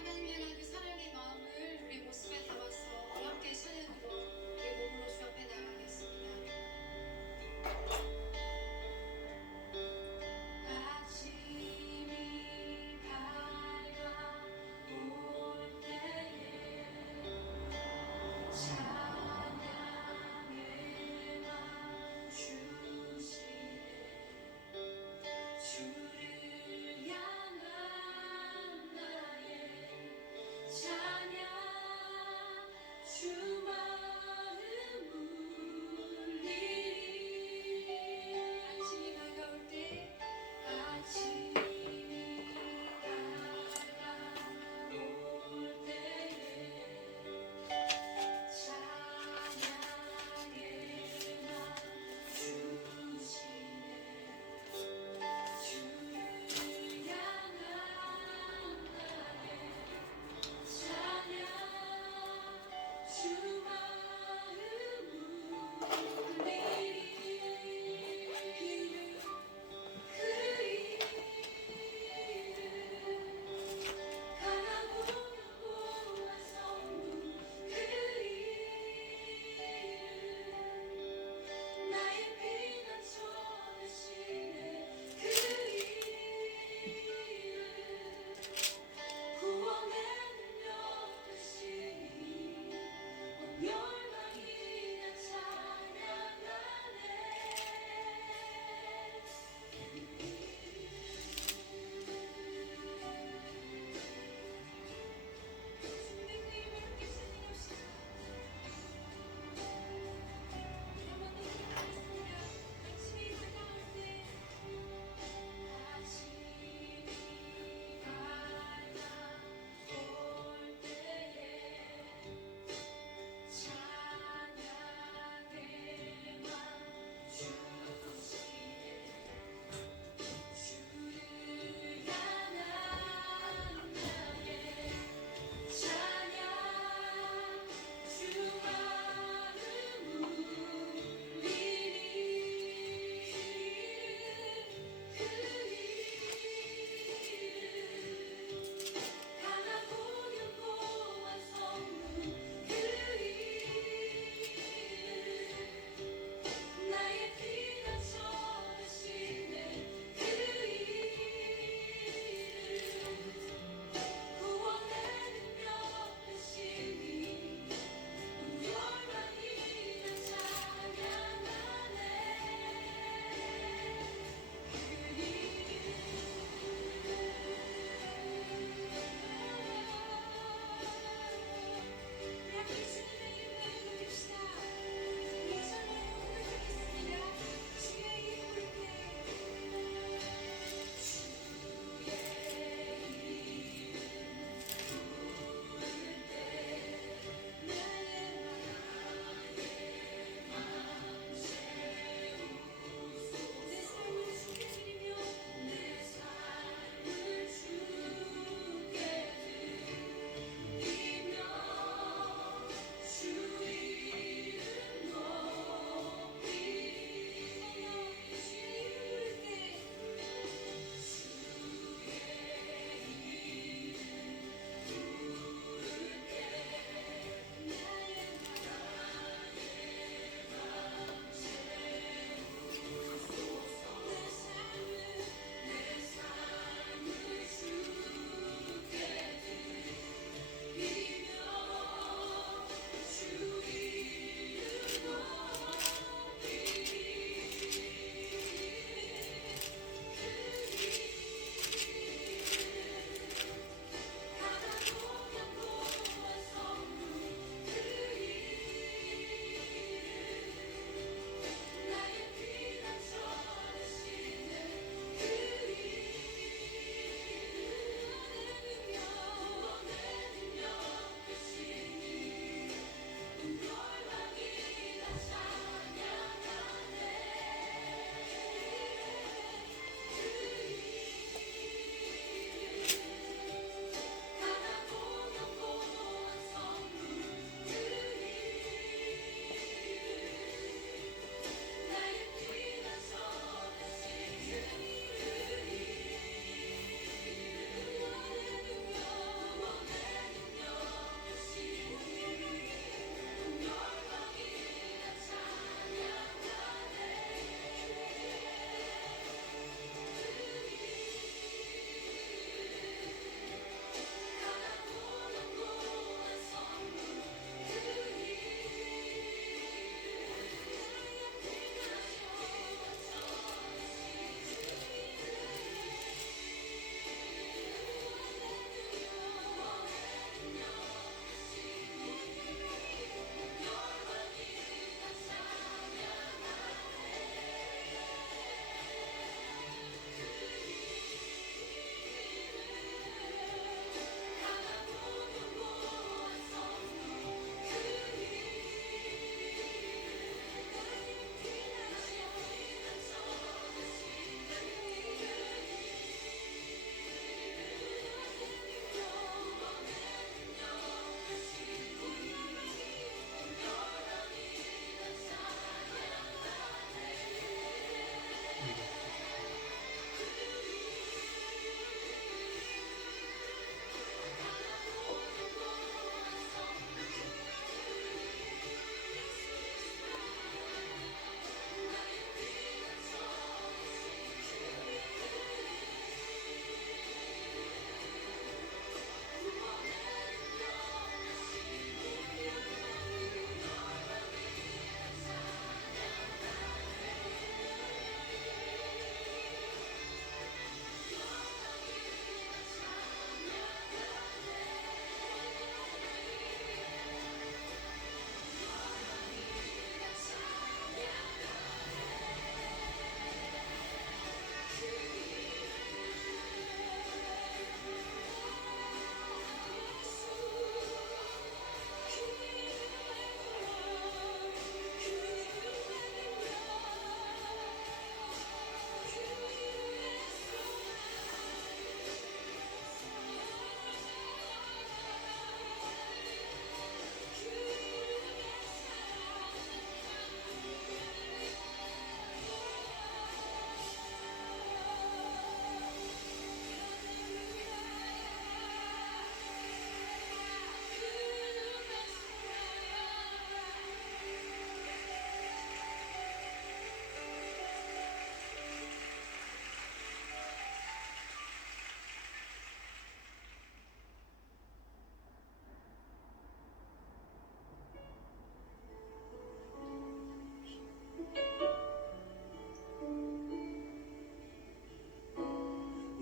하나님의 그 사랑의 마음을 우리 모습에 담아서 함께 찬양으로 우리 몸으로 주 앞에 나가겠습니다. 아침이 밝아올 때에 찬양의 마음 주시네. 주를 향한 나의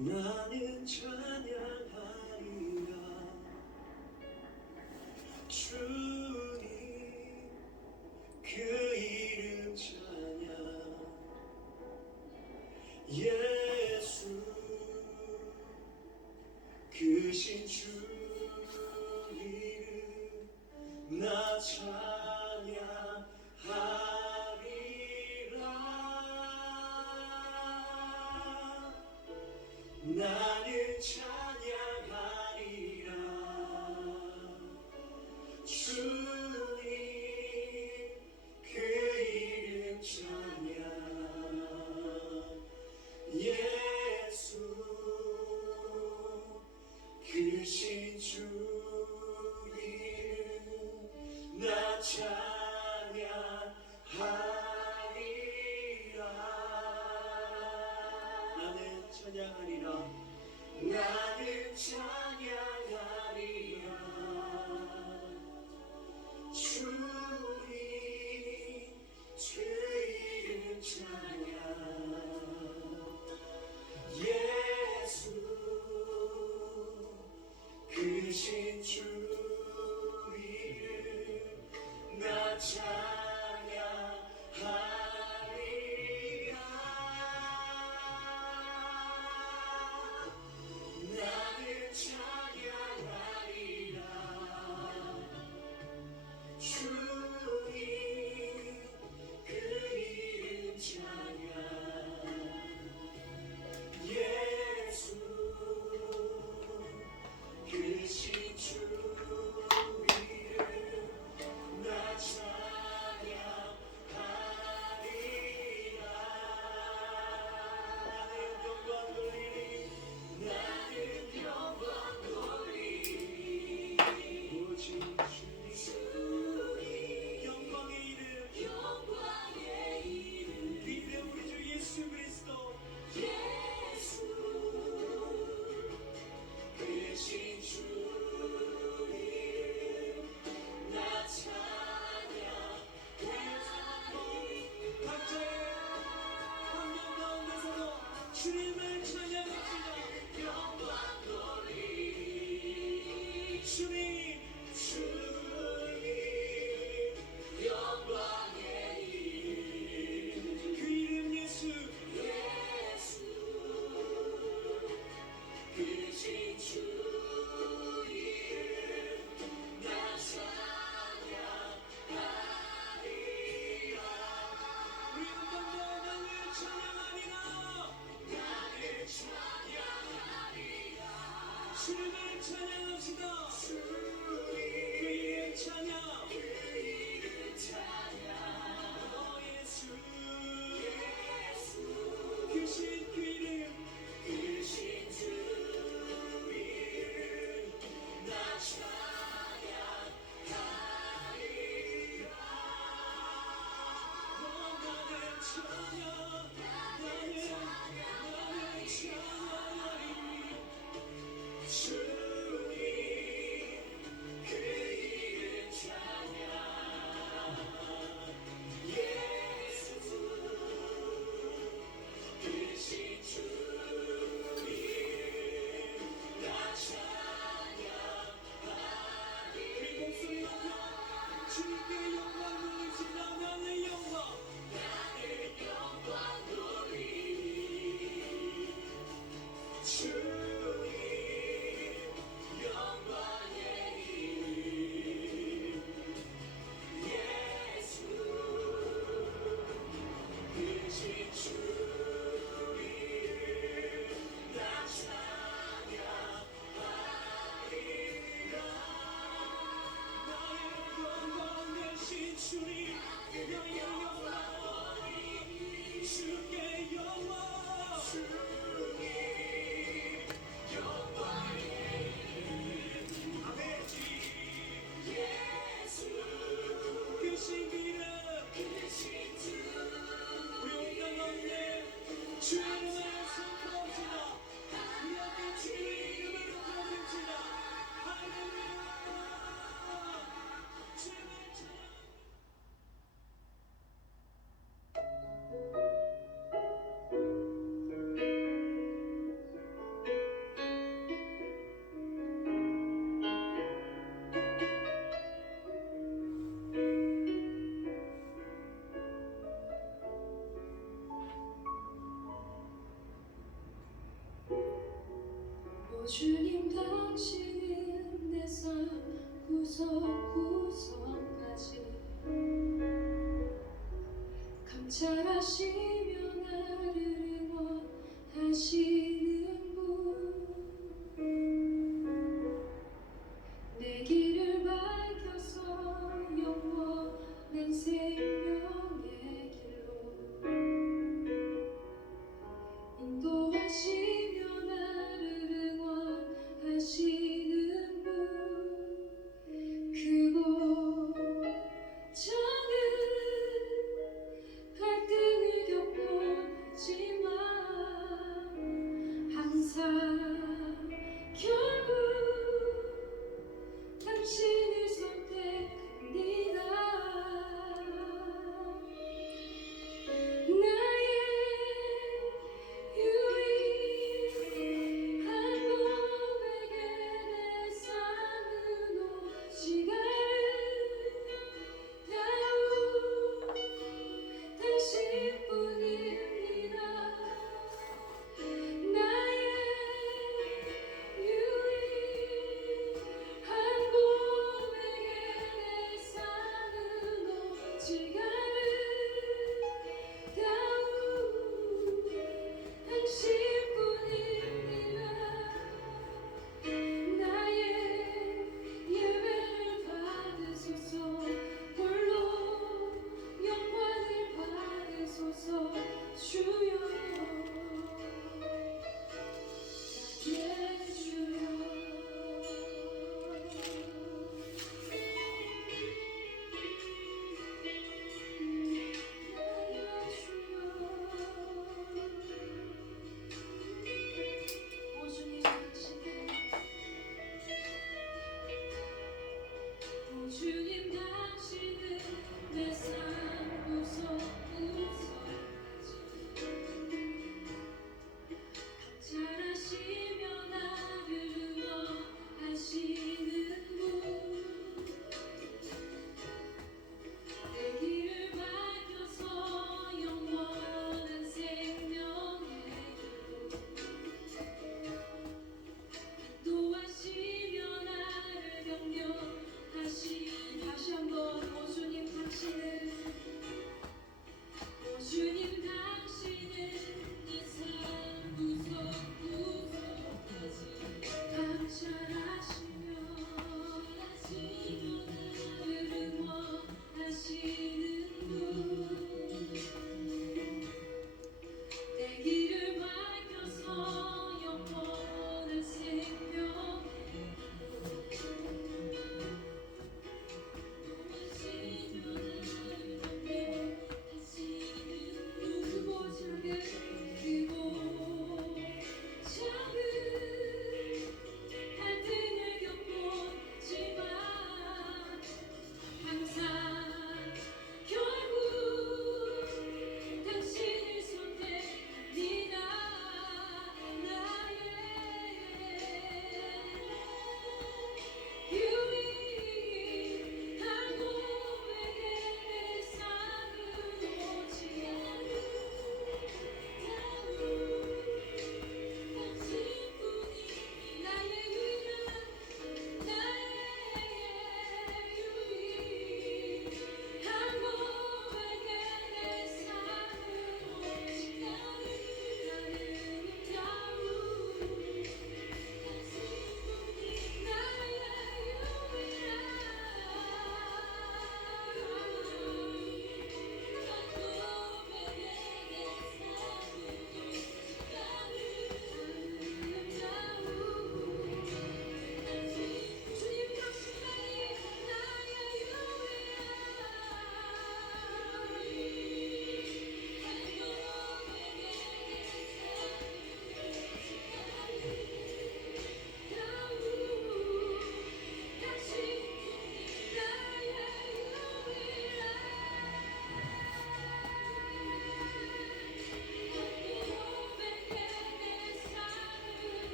나는 찬양하리라 주님 그 이름 찬양 예수 크신 주 이름 나 찬양하리라 나는 찬양하리라 주님 그 이름 찬양 예수 크신 주 이름 나 찬양하리라 나는 찬양하리라 나는 찬양하리라 주님 주 이름 찬양 예수 크신 주 이름 나 찬양하리라 나는 찬양하리라 주님 당신은 내 삶 구석구석까지 감찰하시며 나를 응원하시는 분 내 길을 밝혀서 영원한 생명의 길로 인도하시며 나를 응원하시는 분 그곳 저는 갈등을 겪곤 하지만 항상 결국 당신을 선택합니다. 나의 유일한 고백에 내 삶은 오직 아름다운 당신뿐입니다. 나의 유일한 고백에 내 삶은 오직 아름다운 당신뿐입니다. 나의 예배를 받으소서 홀로 영광을 받으소서 주여 나의 주여 오 주님 당신은 오 주님 당신은 내 삶 구석구석까지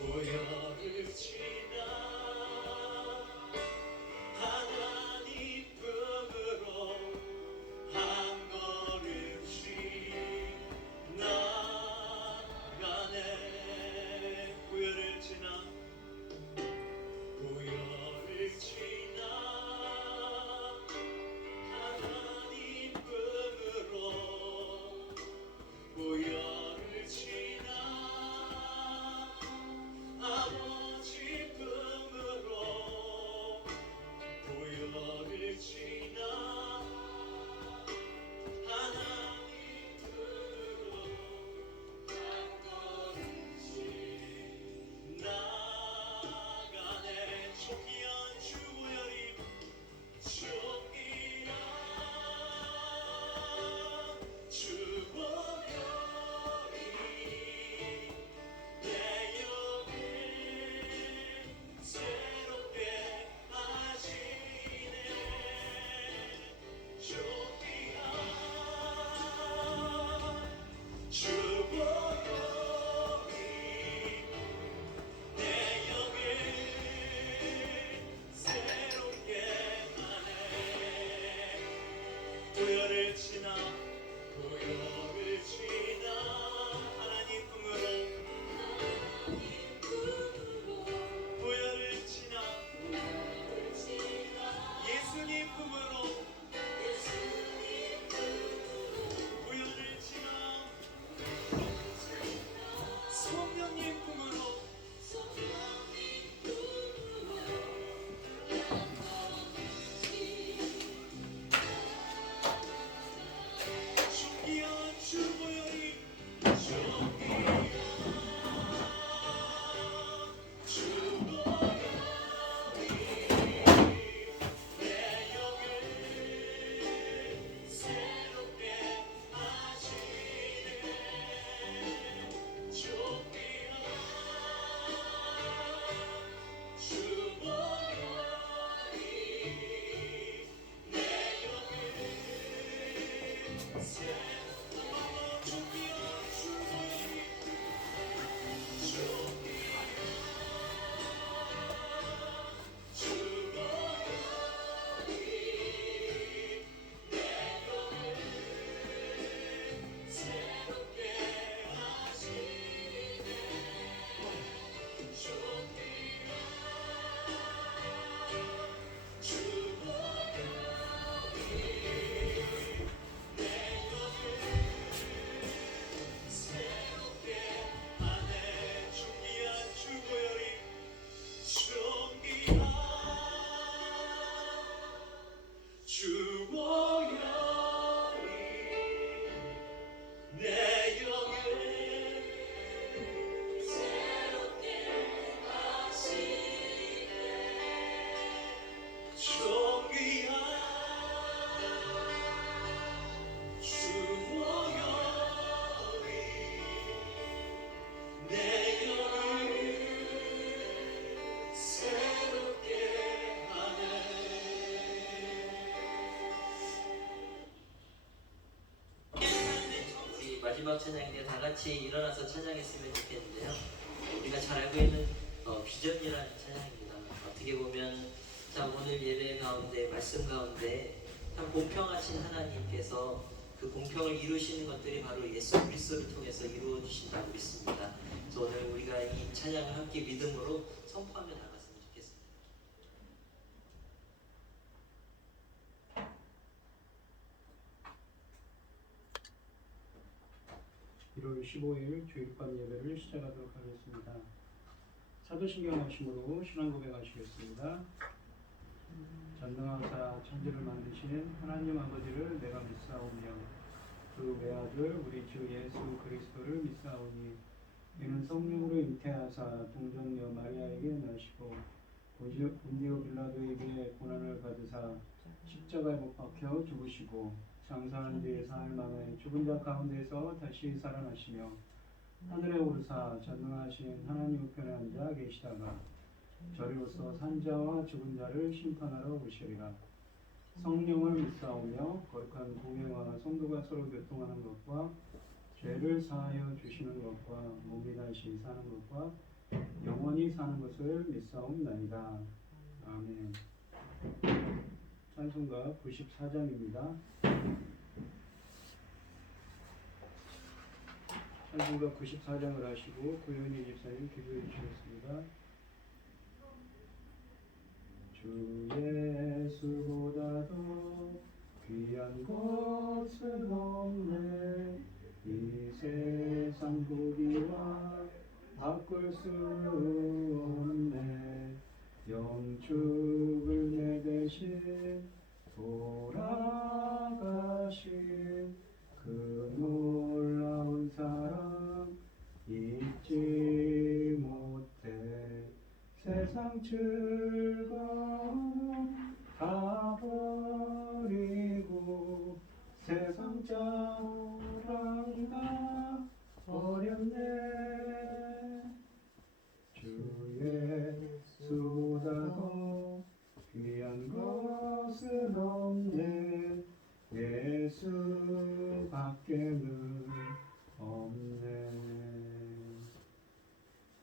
보혈을 지나 하나님 품으로 한 걸음씩 나가네. 보혈을 지나 보혈을 지나 하나님 품으로 보혈을 지나 아버지 품으로 보혈을 지나 하나님 품으로 한 걸음씩 나가네. 존귀한 주 보혈이 존귀한 주 보혈이 내 영을 새롭게 하시네. 존귀한 주 보혈이 내 영을 새롭게 하네. 보혈을 지나 보혈을 지나 하나님 품으로 보혈을 지나 예수님 품으로 보혈을 지나 성령님 품으로 존귀한 주 보혈이 존귀한 주 보혈이 내 영을 새롭게 하시네. 존귀한 주 보혈이 내 영을 새롭게 존귀한 주 보혈이 존귀한 주 보혈이 내 영을 새롭게 하시네. 존귀한 주 보혈이 내 영을 새롭게 하네. 존귀한 주 보혈이 존귀한 주 보혈이 내 영을 새롭게 하시네. 존귀한 주 보혈이 내 영을 새롭게 우리 마지막 찬양인데 다 같이 일어나서 찬양했으면 좋겠는데요. 우리가 잘 알고 있는 비전이라는 찬양입니다. 어떻게 보면 자 오늘 예배 가운데 말씀 가운데 참 공평하신 하나님께서 그 공평을 이루시는 것들이 바로 예수 그리스도를 통해서 이루어지신다고 믿습니다. 그래서 오늘 우리가 이 찬양을 함께 믿음으로 선포하며 나갔으면 좋겠습니다. 1월 15일 주일밤 예배를 시작하도록 하겠습니다. 사도신경 말씀으로 신앙 고백하시겠습니다. 전능하사 천지를 만드신 하나님 아버지를 내가 믿사오며 그 외아들 우리 주 예수 그리스도를 믿사오니 이는 성령으로 잉태하사 동정녀 마리아에게 나시고 본디오 빌라도에게 고난을 받으사 십자가에 못 박혀 죽으시고 장사한 뒤에 사흘 만에 죽은 자 가운데서 다시 살아나시며 하늘에 오르사 전능하신 하나님 우편에 앉아 계시다가 저리로서 산자와 죽은 자를 심판하러 오시리라. 성령을 믿사오며 거룩한 공회와 성도가 서로 교통하는 것과 죄를 사하여 주시는 것과 몸이 다시 사는 것과 영원히 사는 것을 믿사옵나이다. 아멘. 찬송가 94장입니다. 찬송가 94장을 하시고 고현희 집사님 기도해 주셨습니다. 주 예수보다도 귀한 것은 없네. 이 세상 부귀와 바꿀 수 없네. 영축을 내 대신 돌아가신 그 놀라운 사랑 잊지 못해. 세상 즐거움 다 버리고 세상 자랑 다 버렸네. 주 예수보다도 귀한 것은 없네. 예수 밖에는 없네.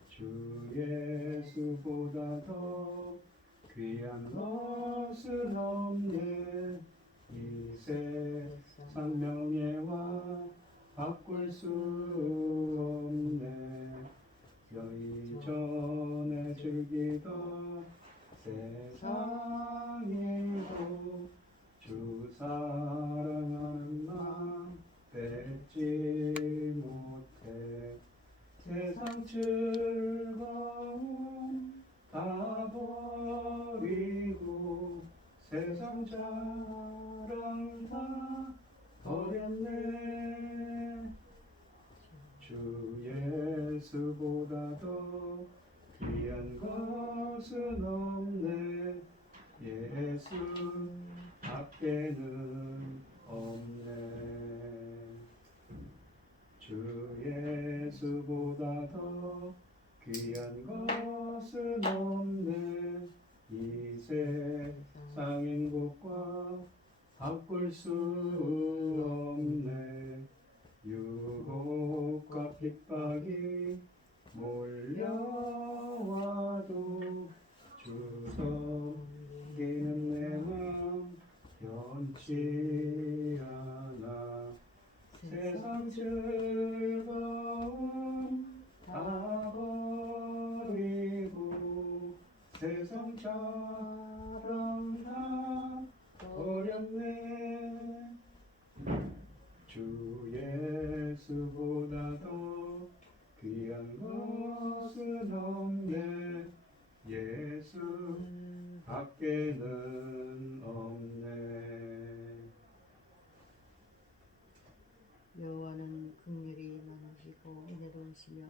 주 예수보다도 귀한 것은 없네. 이 세상 명예와 바꿀 수 없네. 여의 전에 즐기던 세상에도 주 사랑하는 마음 뺏지 못해. 세상 즐거움 다 버리고 세상 자랑 다 버렸네. 주 예수보다도 귀한 것은 없네. 예수 밖에는 없네. 주 예수보다도 귀한 것은 없네. 이 세상 행복과 바꿀 수 없네. 유혹과 핍박이 몰려와도 주 섬기는 내 맘 변치 않아. 세상 즐거움 다 버리고 세상 자랑 다 버렸네. 주 예수보다도 귀한 것은 없네. 예수 밖에는 없네. 여호와는 긍휼이 많으시고 은혜로우시며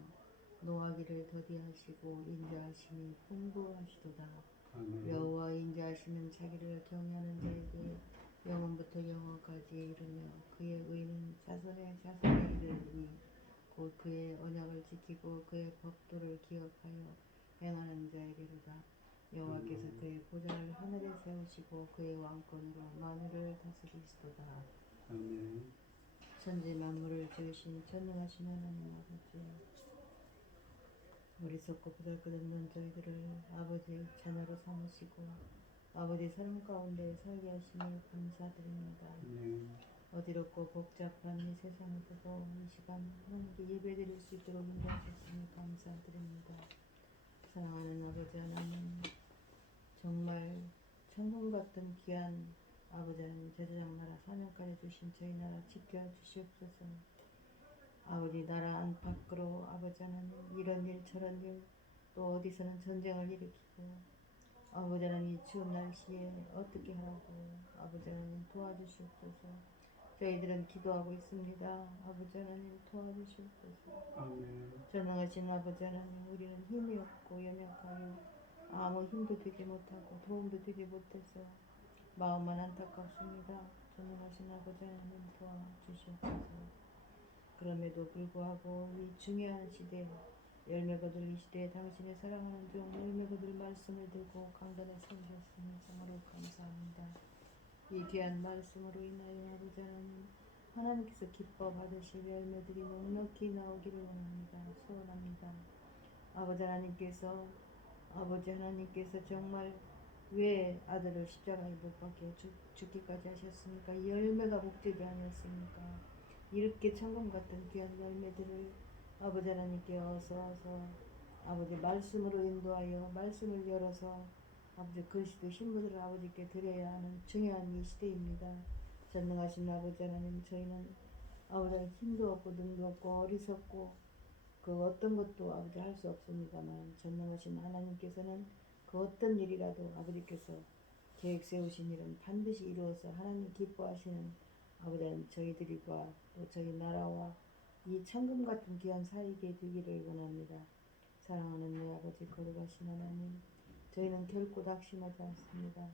노하기를 더디하시고 인자하심이 풍부하시도다. 아멘. 여호와 인자하시는 자기를 경외하는 자에게 영원부터 영원까지 이르며 그의 의는 자손의 자손에 이르리니 곧 그의 언약을 지키고 그의 법도를 기억하여 행하는 자에게로다. 여호와께서 그의 보좌를 하늘에 세우시고 그의 왕권으로 만유를 다스리시도다. 아멘. 천지 만물을 지으신 전능하신 하나님 아버지, 어리석고 보잘것없는 저희들을 아버지의 자녀로 삼으시고 아버지 사랑 가운데 살게 하심을 감사드립니다. 아멘. 어지럽고 복잡한 이 세상을 보고 이 시간 하나님께 예배드릴 수 있도록 인도하셨으니 감사드립니다. 사랑하는 아버지 하나님, 정말 천국 같은 귀한 아버지 하나님, 제사장 나라 사명까지 주신 저희 나라 지켜주시옵소서. 아버지 나라 안팎으로 아버지 하나님 이런 일 저런 일 또 어디서는 전쟁을 일으키고 아버지 하나님 이 추운 날씨에 어떻게 하라고 아버지 하나님 도와주시옵소서. 저희들은 기도하고 있습니다. 아버지 하나님 도와주시옵소서. 아멘. 전능하신 아버지 하나님, 우리는 힘이 없고 연약하여 아무 힘도 되지 못하고 도움도 되지 못해서 마음만 안타깝습니다. 전능하신 아버지 하나님 도와주시옵소서. 그럼에도 불구하고 이 중요한 시대, 열매 거둘 이 시대에 당신의 사랑하는 종 열매 거둘 말씀을 들고 강단에 서주셨으니 정말로 감사합니다. 이 귀한 말씀으로 인하여 아버지 하나님, 하나님께서 기뻐 받으실 열매들이 넉넉히 나오기를 원합니다. 소원합니다. 아버지 하나님께서 정말 왜 아들을 십자가에 못 박혀 죽기까지 하셨습니까? 열매가 목적이 아니었습니까? 이렇게 천금 같은 귀한 열매들을 아버지 하나님께 어서 아버지 말씀으로 인도하여 말씀을 열어서 아버지 그리스도 신부들을 아버지께 드려야 하는 중요한 이 시대입니다. 전능하신 아버지 하나님, 저희는 아버지 힘도 없고 능도 없고 어리석고 그 어떤 것도 아버지 할 수 없습니다만 전능하신 하나님께서는 그 어떤 일이라도 아버지께서 계획 세우신 일은 반드시 이루어서 하나님 기뻐하시는 아버지 하나님, 저희들과 또 저희 나라와 이 천금 같은 귀한 사이게 되기를 원합니다. 사랑하는 내 아버지 거룩하신 하나님, 저희는 결코 낙심하지 않습니다.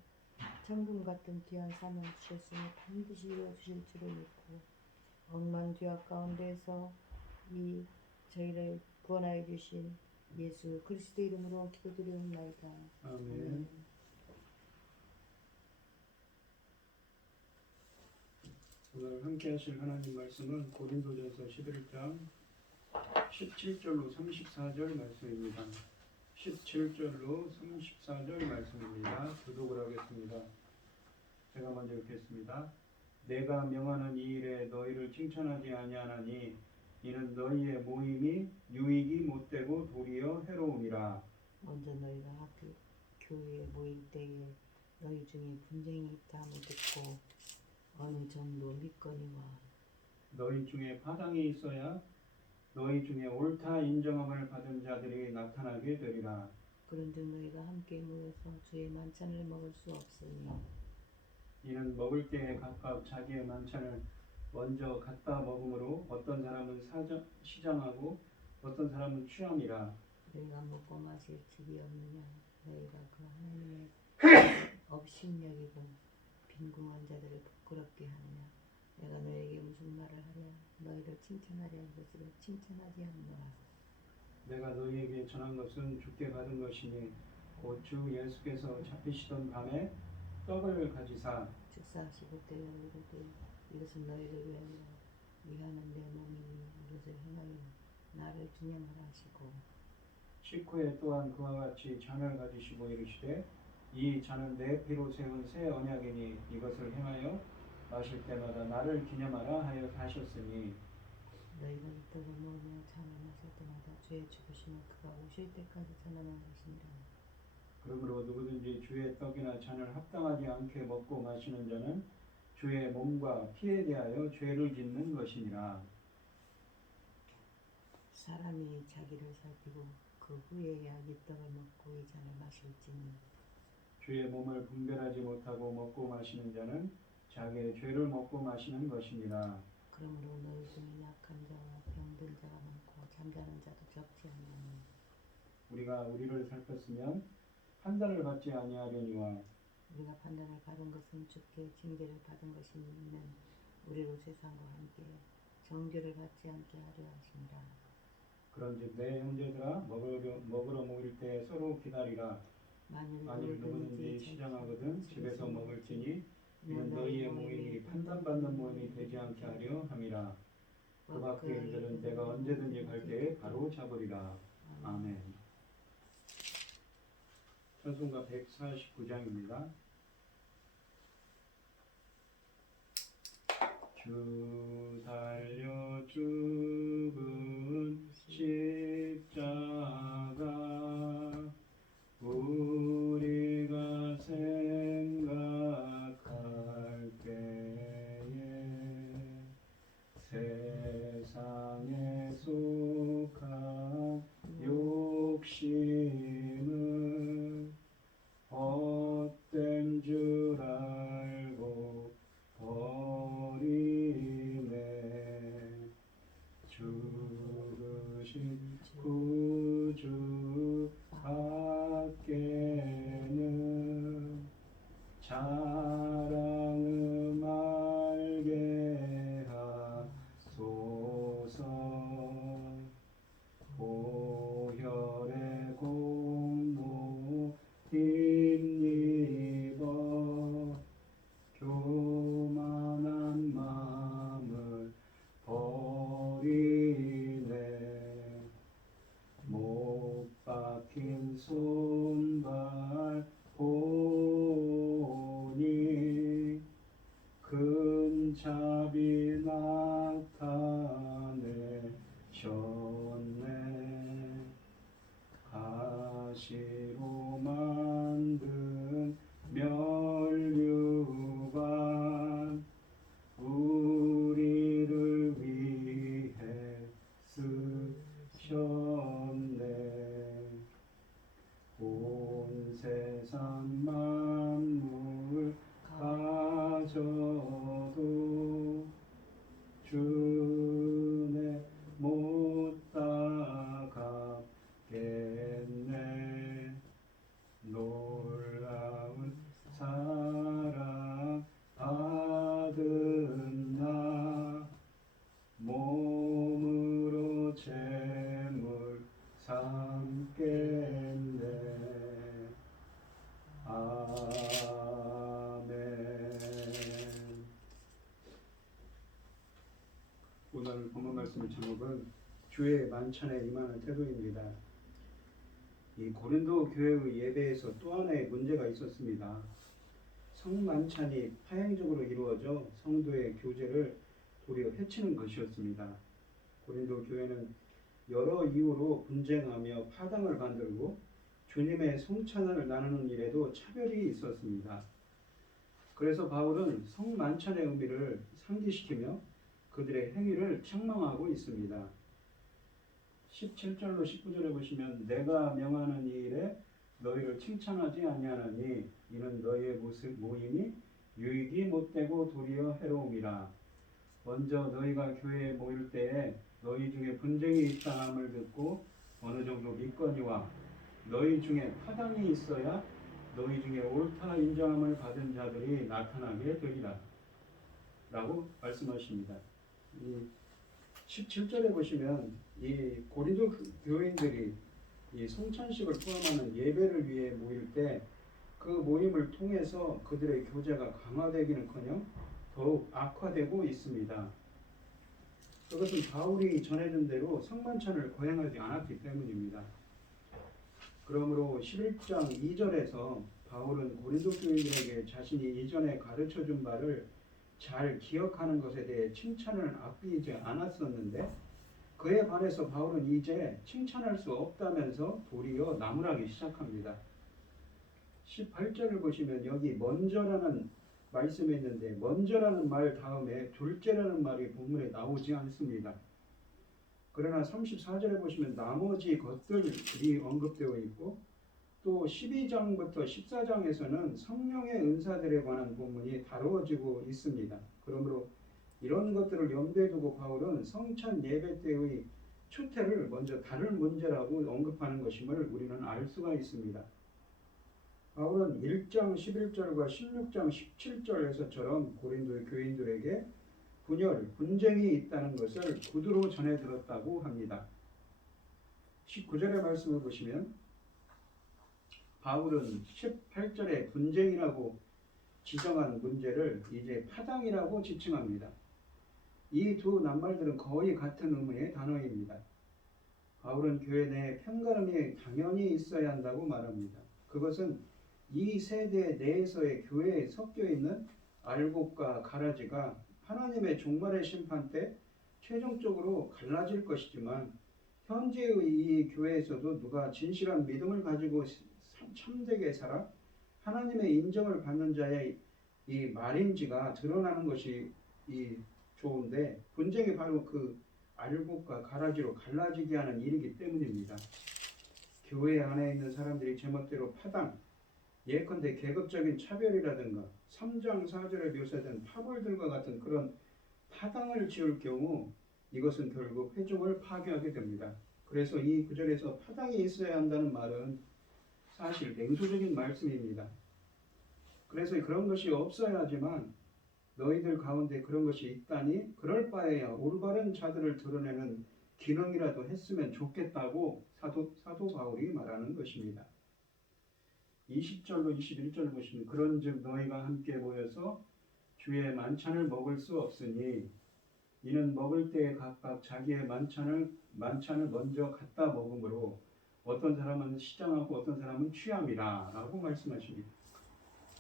천금 같은 귀한 사명 주셨으니 반드시 이루어 주실 줄을 믿고 억만 죄악 가운데에서 이 저희를 구원하여 주신 예수 그리스도 이름으로 기도드리옵나이다. 아멘. 오늘 함께 하실 하나님 말씀은 고린도전서 11장 17절로 34절 말씀입니다. 17절로 34절 말씀입니다. 교독을 하겠습니다. 제가 먼저 읽겠습니다. 내가 명하는 이 일에 너희를 칭찬하지 아니하나니 이는 너희의 모임이 유익이 못되고 도리어 해로움이라. 먼저 너희가 학교 교회에 모일 때에 너희 중에 분쟁이 있다함을 듣고 어느 정도 믿거니와 너희 중에 파당이 있어야 너희 중에 옳다 인정함을 받은 자들이 나타나게 되리라. 그런즉 너희가 함께 모여서 주의 만찬을 먹을 수 없으니 이는 먹을 때에 각각 자기의 만찬을 먼저 갖다 먹음으로 어떤 사람은 시장하고 어떤 사람은 취함이라. 너희가 먹고 마실 집이 없느냐? 너희가 그 하나님의 업신 여기고 빈궁한 자들을 부끄럽게 하느냐? 내가 너에게 무슨 말을 하랴? 너희를 칭찬하려 한 것으로 칭찬하지 않노라. 내가 너희에게 전한 것은 주께 받은 것이니 곧 주 예수께서 잡히시던 밤에 떡을 가지사 축사하시고 때에 이르되 이것은 너희를 위하여 위하는 내 몸이니 이것을 행하여 나를 기념하라 하시고 식후에 또한 그와 같이 잔을 가지시고 이르시되 이 잔은 내 피로 세운 새 언약이니 이것을 행하여 마실 때마다 나를 기념하라 하여 하셨으니 너희가 이 떡을 먹으며 잔을 마실 때마다 주의 죽으심을 그가 오실 때까지 전하는 것이니라. 그러므로 누구든지 주의 떡이나 잔을 합당하지 않게 먹고 마시는 자는 주의 몸과 피에 대하여 죄를 짓는 것이니라. 사람이 자기를 살피고 그 후에야 이 떡을 먹고 이 잔을 마실지니 주의 몸을 분별하지 못하고 먹고 마시는 자는 자기의 죄를 먹고 마시는 것이니라. 그러므로 너희 중에 약한 자와 병든 자가 많고 잠자는 자도 적지 않나니 우리가 우리를 살폈으면 판단을 받지 아니하려니와 우리가 판단을 받은 것은 주께 징계를 받은 것이니 이는 우리로 세상과 함께 정죄를 받지 않게 하려 하시니라. 그런즉 내 형제들아 먹으러 모일 때 서로 기다리라. 만일 누구든지 시장하거든 집에서 먹을지니 이는 너희의 모임이 판단받는 모임이 되지 않게 하려 함이라. 그 밖의 일들은 내가 언제든지 갈 때에 바로 잡으리라. 아멘. 찬송가 149장입니다. 주 달려 죽은 십자가 우리가 생각할 때에 세상에 속한 욕심은 헛된 줄 알고 버리네. 죽으신 손발 보니 큰 자비 나타내셨네. 가시로 만든 면류관 우리를 위해 쓰셨네. 온 세상 만물 가져도 주네 못 따갑겠네. 놀라운 사랑 받은 나 몸으로 재물 삼겠네. 아멘. 오늘 본문 말씀의 제목은 주의 만찬에 임하는 태도입니다. 이 고린도 교회의 예배에서 또 하나의 문제가 있었습니다. 성만찬이 파행적으로 이루어져 성도의 교제를 도리어 해치는 것이었습니다. 고린도 교회는 여러 이유로 분쟁하며 파당을 만들고 주님의 성찬을 나누는 일에도 차별이 있었습니다. 그래서 바울은 성만찬의 의미를 상기시키며 그들의 행위를 책망하고 있습니다. 17절로 19절에 보시면 내가 명하는 이 일에 너희를 칭찬하지 아니하나니 이는 너희의 모임이 유익이 못되고 도리어 해로움이라. 먼저 너희가 교회에 모일 때에 너희 중에 분쟁이 있다함을 듣고 어느 정도 믿거니와 너희 중에 파당이 있어야 너희 중에 옳다 인정함을 받은 자들이 나타나게 되리라 라고 말씀하십니다. 이 17절에 보시면 이 고린도 교인들이 이 성찬식을 포함하는 예배를 위해 모일 때 그 모임을 통해서 그들의 교제가 강화되기는커녕 더욱 악화되고 있습니다. 그것은 바울이 전해준 대로 성만찬을 거행하지 않았기 때문입니다. 그러므로 11장 2절에서 바울은 고린도 교인들에게 자신이 이전에 가르쳐준 바를 잘 기억하는 것에 대해 칭찬을 아끼지 않았었는데 그에 반해서 바울은 이제 칭찬할 수 없다면서 도리어 나무라기 시작합니다. 18절을 보시면 여기 먼저라는 말씀이 있는데 먼저라는 말 다음에 둘째라는 말이 본문에 나오지 않습니다. 그러나 34절에 보시면 나머지 것들이 언급되어 있고 또 12장부터 14장에서는 성령의 은사들에 관한 본문이 다루어지고 있습니다. 그러므로 이런 것들을 염두에 두고 바울은 성찬 예배 때의 추태를 먼저 다른 문제라고 언급하는 것임을 우리는 알 수가 있습니다. 바울은 1장 11절과 16장 17절에서처럼 고린도 교인들에게 분쟁이 있다는 것을 구두로 전해 들었다고 합니다. 19절의 말씀을 보시면 바울은 18절에 분쟁이라고 지정한 문제를 이제 파당이라고 지칭합니다. 이 두 낱말들은 거의 같은 의미의 단어입니다. 바울은 교회 내에 편가름이 당연히 있어야 한다고 말합니다. 그것은 이 세대 내에서의 교회에 섞여 있는 알곡과 가라지가 하나님의 종말의 심판 때 최종적으로 갈라질 것이지만 현재의 이 교회에서도 누가 진실한 믿음을 가지고 참되게 살아 하나님의 인정을 받는 자의 이 말인지가 드러나는 것이 좋은데 분쟁이 바로 그 알곡과 가라지로 갈라지게 하는 일이기 때문입니다. 교회 안에 있는 사람들이 제멋대로 파당, 예컨대 계급적인 차별이라든가 3장 4절에 묘사된 파벌들과 같은 그런 파당을 지을 경우 이것은 결국 회중을 파괴하게 됩니다. 그래서 이 구절에서 파당이 있어야 한다는 말은 사실 냉소적인 말씀입니다. 그래서 그런 것이 없어야 하지만 너희들 가운데 그런 것이 있다니 그럴 바에야 올바른 자들을 드러내는 기능이라도 했으면 좋겠다고 사도 바울이 말하는 것입니다. 20절로 21절을 보시면 그런즉 너희가 함께 모여서 주의 만찬을 먹을 수 없으니 이는 먹을 때에 각각 자기의 만찬을 먼저 갖다 먹으므로 어떤 사람은 시장하고 어떤 사람은 취함이라 라고 말씀하십니다.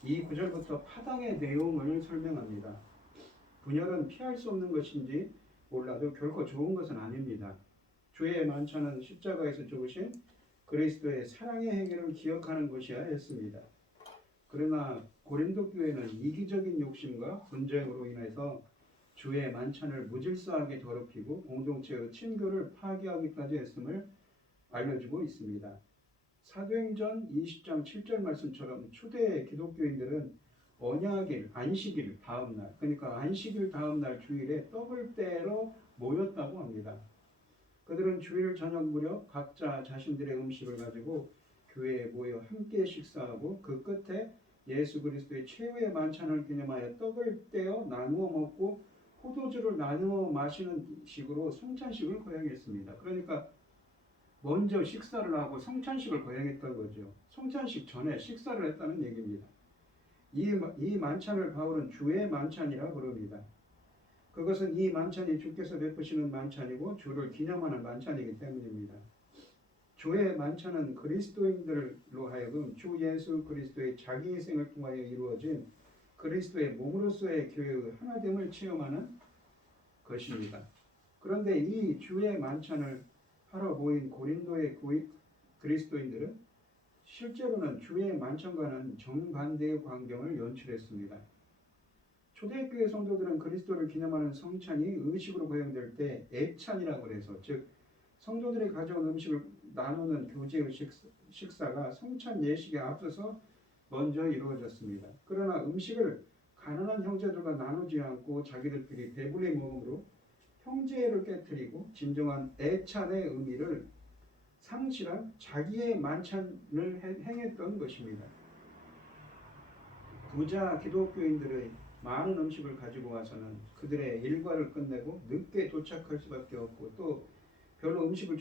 이 구절부터 파당의 내용을 설명합니다. 분열은 피할 수 없는 것인지 몰라도 결코 좋은 것은 아닙니다. 주의 만찬은 십자가에서 죽으신 그리스도의 사랑의 행위를 기억하는 것이어야 했습니다. 그러나 고린도 교회는 이기적인 욕심과 분쟁으로 인해서 주의 만찬을 무질서하게 더럽히고 공동체의 친교를 파괴하기까지 했음을 알려주고 있습니다. 사도행전 20장 7절 말씀처럼 초대 기독교인들은 언약일, 안식일 다음날, 그러니까 안식일 다음날 주일에 떡을 떼러 모였다고 합니다. 그들은 주일 저녁 무렵 각자 자신들의 음식을 가지고 교회에 모여 함께 식사하고 그 끝에 예수 그리스도의 최후의 만찬을 기념하여 떡을 떼어 나누어 먹고 포도주를 나누어 마시는 식으로 성찬식을 거행했습니다. 그러니까 먼저 식사를 하고 성찬식을 거행했던 거죠. 성찬식 전에 식사를 했다는 얘기입니다. 이 만찬을 바울은 주의 만찬이라 부릅니다. 그것은 이 만찬이 주께서 베푸시는 만찬이고 주를 기념하는 만찬이기 때문입니다. 주의 만찬은 그리스도인들로 하여금 주 예수 그리스도의 자기 희생을 통하여 이루어진 그리스도의 몸으로서의 교회의 하나됨을 체험하는 것입니다. 그런데 이 주의 만찬을 하러 모인 고린도의 그리스도인들은 실제로는 주의 만찬과는 정반대의 광경을 연출했습니다. 초대교회 성도들은 그리스도를 기념하는 성찬이 의식으로 거행될 때 애찬이라고 해서, 즉 성도들이 가져온 음식을 나누는 교제의 식사가 성찬 예식에 앞서서 먼저 이루어졌습니다. 그러나 음식을 가난한 형제들과 나누지 않고 자기들끼리 배불리 먹음으로 형제를 깨뜨리고 진정한 애찬의 의미를 상실한 자기의 만찬을 행했던 것입니다. 부자 기독교인들의 많은 음식을 가지고 와서는 그들의 일과를 끝내고 늦게 도착할 수밖에 없고 또 별로 음식을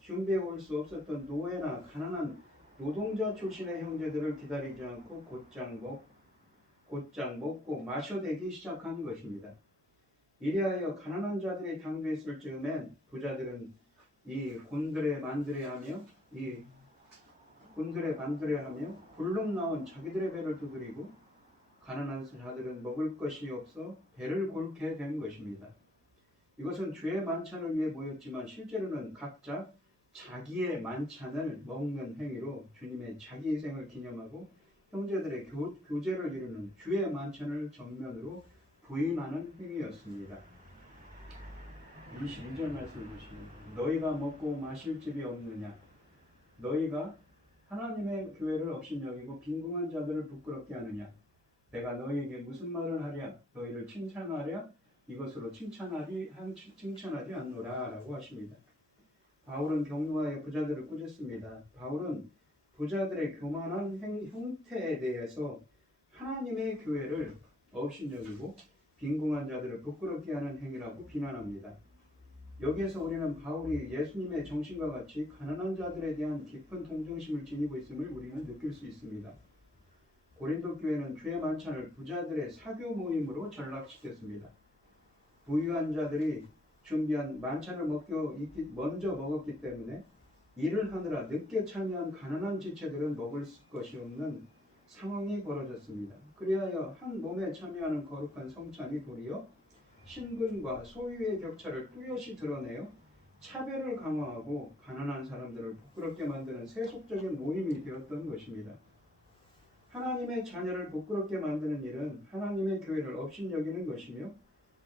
준비해 올 수 없었던 노예나 가난한 노동자 출신의 형제들을 기다리지 않고 곧장 먹고 마셔대기 시작한 것입니다. 이리하여 가난한 자들이 당도했을 즈음엔 부자들은 이 곤드레 만드레하며 불룩 나온 자기들의 배를 두드리고 가난한 자들은 먹을 것이 없어 배를 골게 된 것입니다. 이것은 주의 만찬을 위해 모였지만 실제로는 각자 자기의 만찬을 먹는 행위로 주님의 자기 희생을 기념하고 형제들의 교제를 이루는 주의 만찬을 정면으로 부인하는 행위였습니다. 22절 말씀을 보시면 너희가 먹고 마실 집이 없느냐? 너희가 하나님의 교회를 업신여기고 빈궁한 자들을 부끄럽게 하느냐? 내가 너희에게 무슨 말을 하랴? 너희를 칭찬하랴? 이것으로 칭찬하지 않노라 라고 하십니다. 바울은 격려하여 부자들을 꾸짖습니다. 바울은 부자들의 교만한 형태에 대해서 하나님의 교회를 업신여기고 빈궁한 자들을 부끄럽게 하는 행위라고 비난합니다. 여기에서 우리는 바울이 예수님의 정신과 같이 가난한 자들에 대한 깊은 동정심을 지니고 있음을 우리는 느낄 수 있습니다. 고린도 교회는 주의 만찬을 부자들의 사교 모임으로 전락시켰습니다. 부유한 자들이 준비한 만찬을 먼저 먹었기 때문에 일을 하느라 늦게 참여한 가난한 지체들은 먹을 것이 없는 상황이 벌어졌습니다. 그리하여 한 몸에 참여하는 거룩한 성찬이 도리어 신분과 소유의 격차를 뚜렷이 드러내어 차별을 강화하고 가난한 사람들을 부끄럽게 만드는 세속적인 모임이 되었던 것입니다. 하나님의 자녀를 부끄럽게 만드는 일은 하나님의 교회를 업신여기는 것이며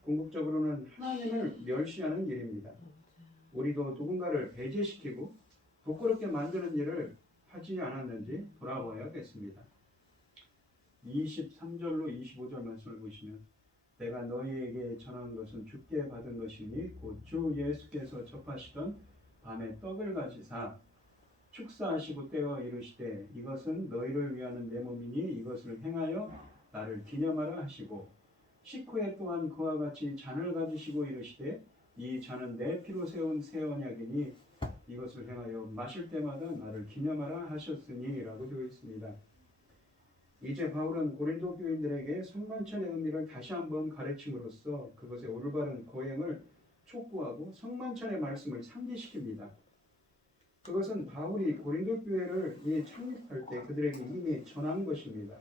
궁극적으로는 하나님을 멸시하는 일입니다. 우리도 누군가를 배제시키고 부끄럽게 만드는 일을 하지 않았는지 돌아봐야겠습니다. 23절로 25절 말씀을 보시면 내가 너희에게 전한 것은 주께 받은 것이니 곧 주 예수께서 접하시던 밤에 떡을 가지사 축사하시고 떼어 이르시되 이것은 너희를 위하는 내 몸이니 이것을 행하여 나를 기념하라 하시고 식후에 또한 그와 같이 잔을 가지시고 이르시되 이 잔은 내 피로 세운 새 언약이니 이것을 행하여 마실 때마다 나를 기념하라 하셨으니 라고 되어 있습니다. 이제 바울은 고린도 교인들에게 성만찬의 의미를 다시 한번 가르침으로써 그것의 올바른 거행을 촉구하고 성만찬의 말씀을 상기시킵니다. 그것은 바울이 고린도 교회를 창립할 때 그들에게 이미 전한 것입니다.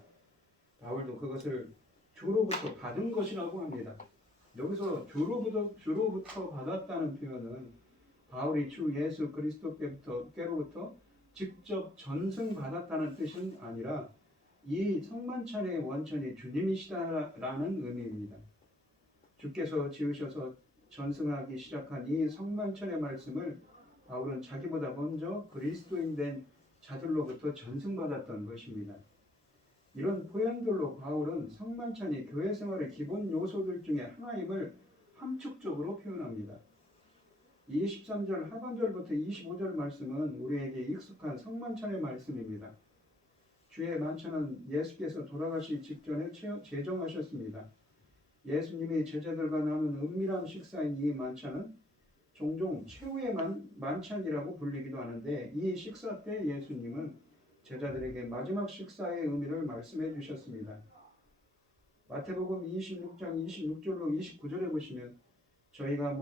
바울도 그것을 주로부터 받은 것이라고 합니다. 여기서 주로부터 받았다는 표현은 바울이 주 예수 그리스도께로부터 직접 전승받았다는 뜻은 아니라 이 성만찬의 원천이 주님이시다라는 의미입니다. 주께서 지으셔서 전승하기 시작한 이 성만찬의 말씀을 바울은 자기보다 먼저 그리스도인 된 자들로부터 전승받았던 것입니다. 이런 표현들로 바울은 성만찬이 교회 생활의 기본 요소들 중에 하나임을 함축적으로 표현합니다. 23절 하반절부터 25절 말씀은 우리에게 익숙한 성만찬의 말씀입니다. 주의 만찬은 예수께서 돌아가시기 직전에 제정하셨습니다. 예수님이 제자들과 나눈 은밀한 식사인 이 만찬은 종종 최후의 만찬이라고 불리기도 하는데 이 식사 때 예수님은 제자들에게 마지막 식사의 의미를 말씀해 주셨습니다. 마태복음 26장 26절로 29절에 보시면 저희가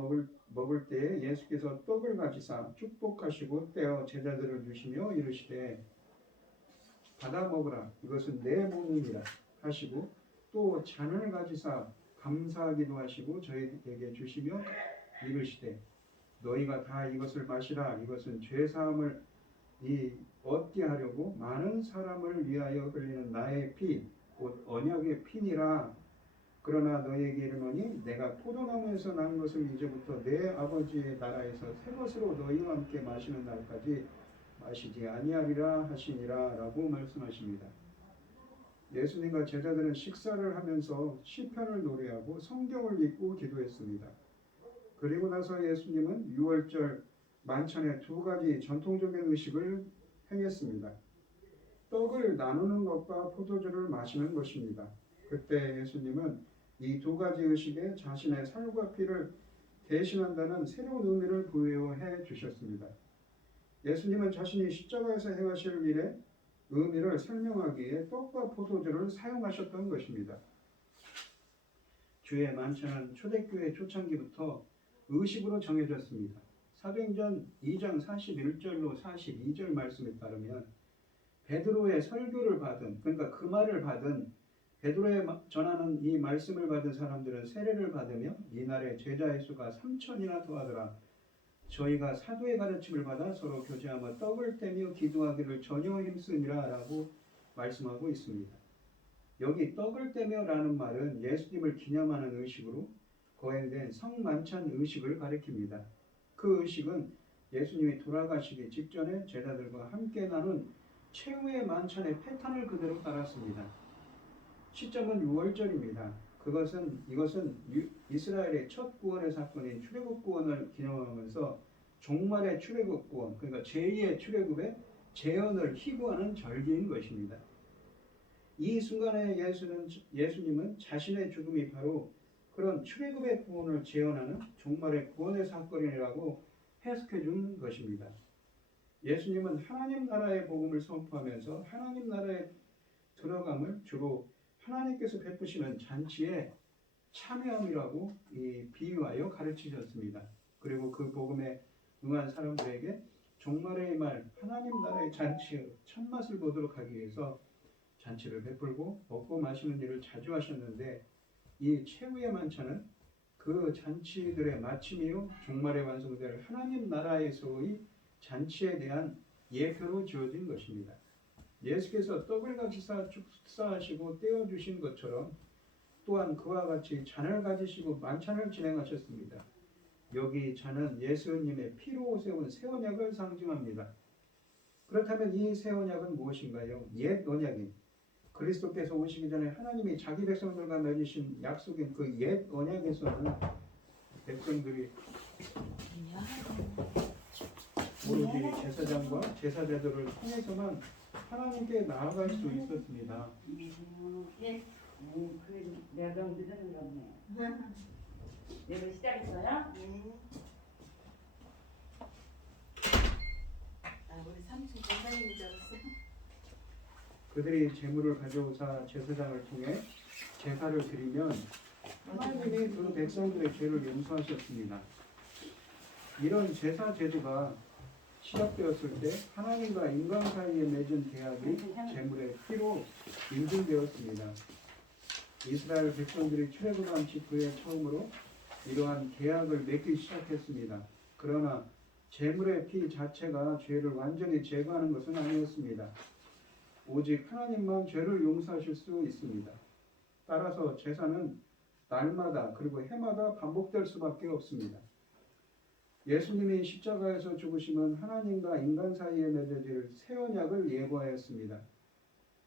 먹을 때에 예수께서 떡을 가지사 축복하시고 떼어 제자들을 주시며 이르시되 받아 먹으라 이것은 내 몸이니라 하시고 또 잔을 가지사 감사하기도 하시고 저희에게 주시며 이르시되 너희가 다 이것을 마시라 이것은 죄사함을 얻게 하려고 많은 사람을 위하여 흘리는 나의 피 곧 언약의 피니라. 그러나 너희에게 이르노니 내가 포도나무에서 난 것을 이제부터 내 아버지의 나라에서 새 것으로 너희와 함께 마시는 날까지 마시지 아니하리라 하시니라 라고 말씀하십니다. 예수님과 제자들은 식사를 하면서 시편을 노래하고 성경을 읽고 기도했습니다. 그리고 나서 예수님은 유월절 만찬의 두 가지 전통적인 의식을 행했습니다. 떡을 나누는 것과 포도주를 마시는 것입니다. 그때 예수님은 이 두 가지 의식에 자신의 살과 피를 대신한다는 새로운 의미를 부여해 주셨습니다. 예수님은 자신이 십자가에서 행하실 일의 의미를 설명하기에 떡과 포도주를 사용하셨던 것입니다. 주의 만찬은 초대교회 초창기부터 의식으로 정해졌습니다. 사도행전 2장 41절로 42절 말씀에 따르면 베드로의 설교를 받은 그러니까 그 말을 받은 베드로의 전하는 이 말씀을 받은 사람들은 세례를 받으며 이날의 제자의 수가 3,000이나 더하더라. 저희가 사도의 가르침을 받아 서로 교제하며 떡을 떼며 기도하기를 전혀 힘쓰니라 라고 말씀하고 있습니다. 여기 떡을 떼며 라는 말은 예수님을 기념하는 의식으로 거행된 성만찬 의식을 가리킵니다. 그 의식은 예수님이 돌아가시기 직전에 제자들과 함께 나눈 최후의 만찬의 패턴을 그대로 따랐습니다. 시점은 6월절입니다. 이것은 이스라엘의 첫 구원의 사건인 출애굽 구원을 기념하면서 종말의 출애굽 구원, 그러니까 제2의 출애굽의 재현을 희구하는 절기인 것입니다. 이 순간에 예수님은 자신의 죽음이 바로 그런 출애굽의 구원을 재현하는 종말의 구원의 사건이라고 해석해 준 것입니다. 예수님은 하나님 나라의 복음을 선포하면서 하나님 나라에 들어감을 주로 하나님께서 베푸시는 잔치에 참여함이라고 비유하여 가르치셨습니다. 그리고 그 복음에 응한 사람들에게 종말의 말 하나님 나라의 잔치의 참맛을 보도록 하기 위해서 잔치를 베풀고 먹고 마시는 일을 자주 하셨는데 이 최후의 만찬은 그 잔치들의 마침이요 종말에 완성될 하나님 나라에서의 잔치에 대한 예표로 지어진 것입니다. 예수께서 떡을 가지사 축사하시고 떼어주신 것처럼 또한 그와 같이 잔을 가지시고 만찬을 진행하셨습니다. 여기 잔은 예수님의 피로 세운 새 언약을 상징합니다. 그렇다면 이 새 언약은 무엇인가요? 옛 언약인 그리스도께서 오시기 전에 하나님이 자기 백성들과 맺으신 약속인 그 옛 언약에서는 백성들이 오로지 제사장과 제사제도를 통해서만 하나님께 나아갈 수 있었습니다. 내가 너무 늦었는가 보네. 내가 시작했어요? 우리 삼촌 권사님인 줄 알았어요. 그들이 제물을 가져오사 제사장을 통해 제사를 드리면 하나님이 그 백성들의 죄를 용서하셨습니다. 이런 제사 제도가 시작되었을 때 하나님과 인간 사이에 맺은 계약이 제물의 피로 인증되었습니다. 이스라엘 백성들이 출애굽한 직후에 처음으로 이러한 계약을 맺기 시작했습니다. 그러나 제물의 피 자체가 죄를 완전히 제거하는 것은 아니었습니다. 오직 하나님만 죄를 용서하실 수 있습니다. 따라서 제사는 날마다 그리고 해마다 반복될 수밖에 없습니다. 예수님이 십자가에서 죽으심은 하나님과 인간 사이에 맺어질 새 언약을 예고하였습니다.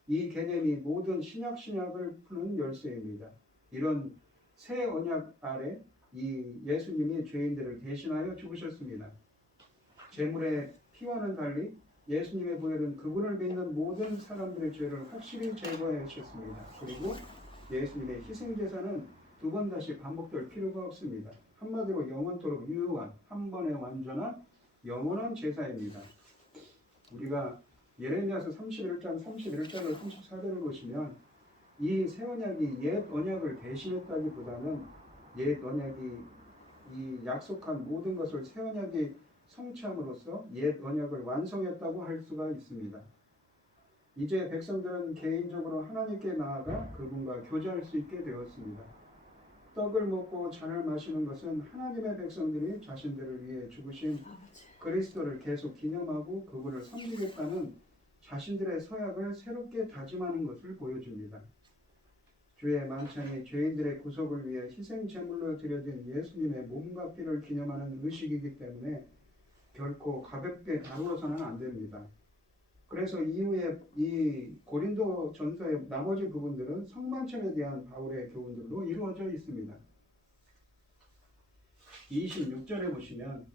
이 개념이 모든 신약을 푸는 열쇠입니다. 이런 새 언약 아래 이 예수님이 죄인들을 대신하여 죽으셨습니다. 제물의 피와는 달리 예수님의 보혈은 그분을 믿는 모든 사람들의 죄를 확실히 제거해 주셨습니다. 그리고 예수님의 희생제사는 두 번 다시 반복될 필요가 없습니다. 한마디로 영원토록 유효한 한 번의 완전한 영원한 제사입니다. 우리가 예레미야서 31장 31절로 34절을 보시면 이 새 언약이 옛 언약을 대신했다기보다는 옛 언약이 이 약속한 모든 것을 새 언약이 성취함으로써 옛 언약을 완성했다고 할 수가 있습니다. 이제 백성들은 개인적으로 하나님께 나아가 그분과 교제할 수 있게 되었습니다. 떡을 먹고 잔을 마시는 것은 하나님의 백성들이 자신들을 위해 죽으신 그리스도를 계속 기념하고 그분을 섬기겠다는 자신들의 서약을 새롭게 다짐하는 것을 보여줍니다. 주의 만찬이 죄인들의 구속을 위해 희생 제물로 드려진 예수님의 몸과 피를 기념하는 의식이기 때문에 결코 가볍게 다루어서는 안 됩니다. 그래서 이후에 이 고린도 전서의 나머지 부분들은 성만찬에 대한 바울의 교훈들로 이루어져 있습니다. 26절에 보시면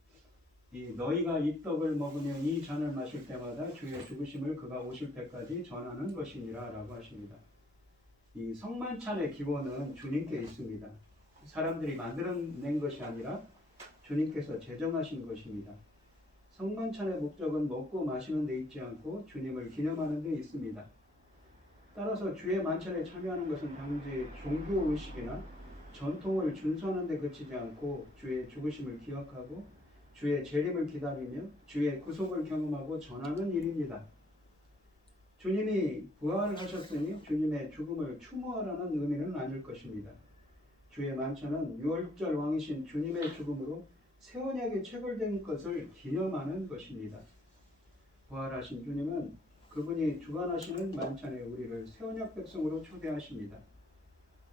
너희가 이 떡을 먹으며 이 잔을 마실 때마다 주의 죽으심을 그가 오실 때까지 전하는 것이니라 라고 하십니다. 이 성만찬의 기원은 주님께 있습니다. 사람들이 만들어낸 것이 아니라 주님께서 제정하신 것입니다. 성만찬의 목적은 먹고 마시는 데 있지 않고 주님을 기념하는 데 있습니다. 따라서 주의 만찬에 참여하는 것은 단지 종교의식이나 전통을 준수하는 데 그치지 않고 주의 죽으심을 기억하고 주의 재림을 기다리며 주의 구속을 경험하고 전하는 일입니다. 주님이 부활하셨으니 주님의 죽음을 추모하라는 의미는 아닐 것입니다. 주의 만찬은 유월절 왕이신 주님의 죽음으로 새 언약이 체결된 것을 기념하는 것입니다. 부활하신 주님은 그분이 주관하시는 만찬에 우리를 새 언약 백성으로 초대하십니다.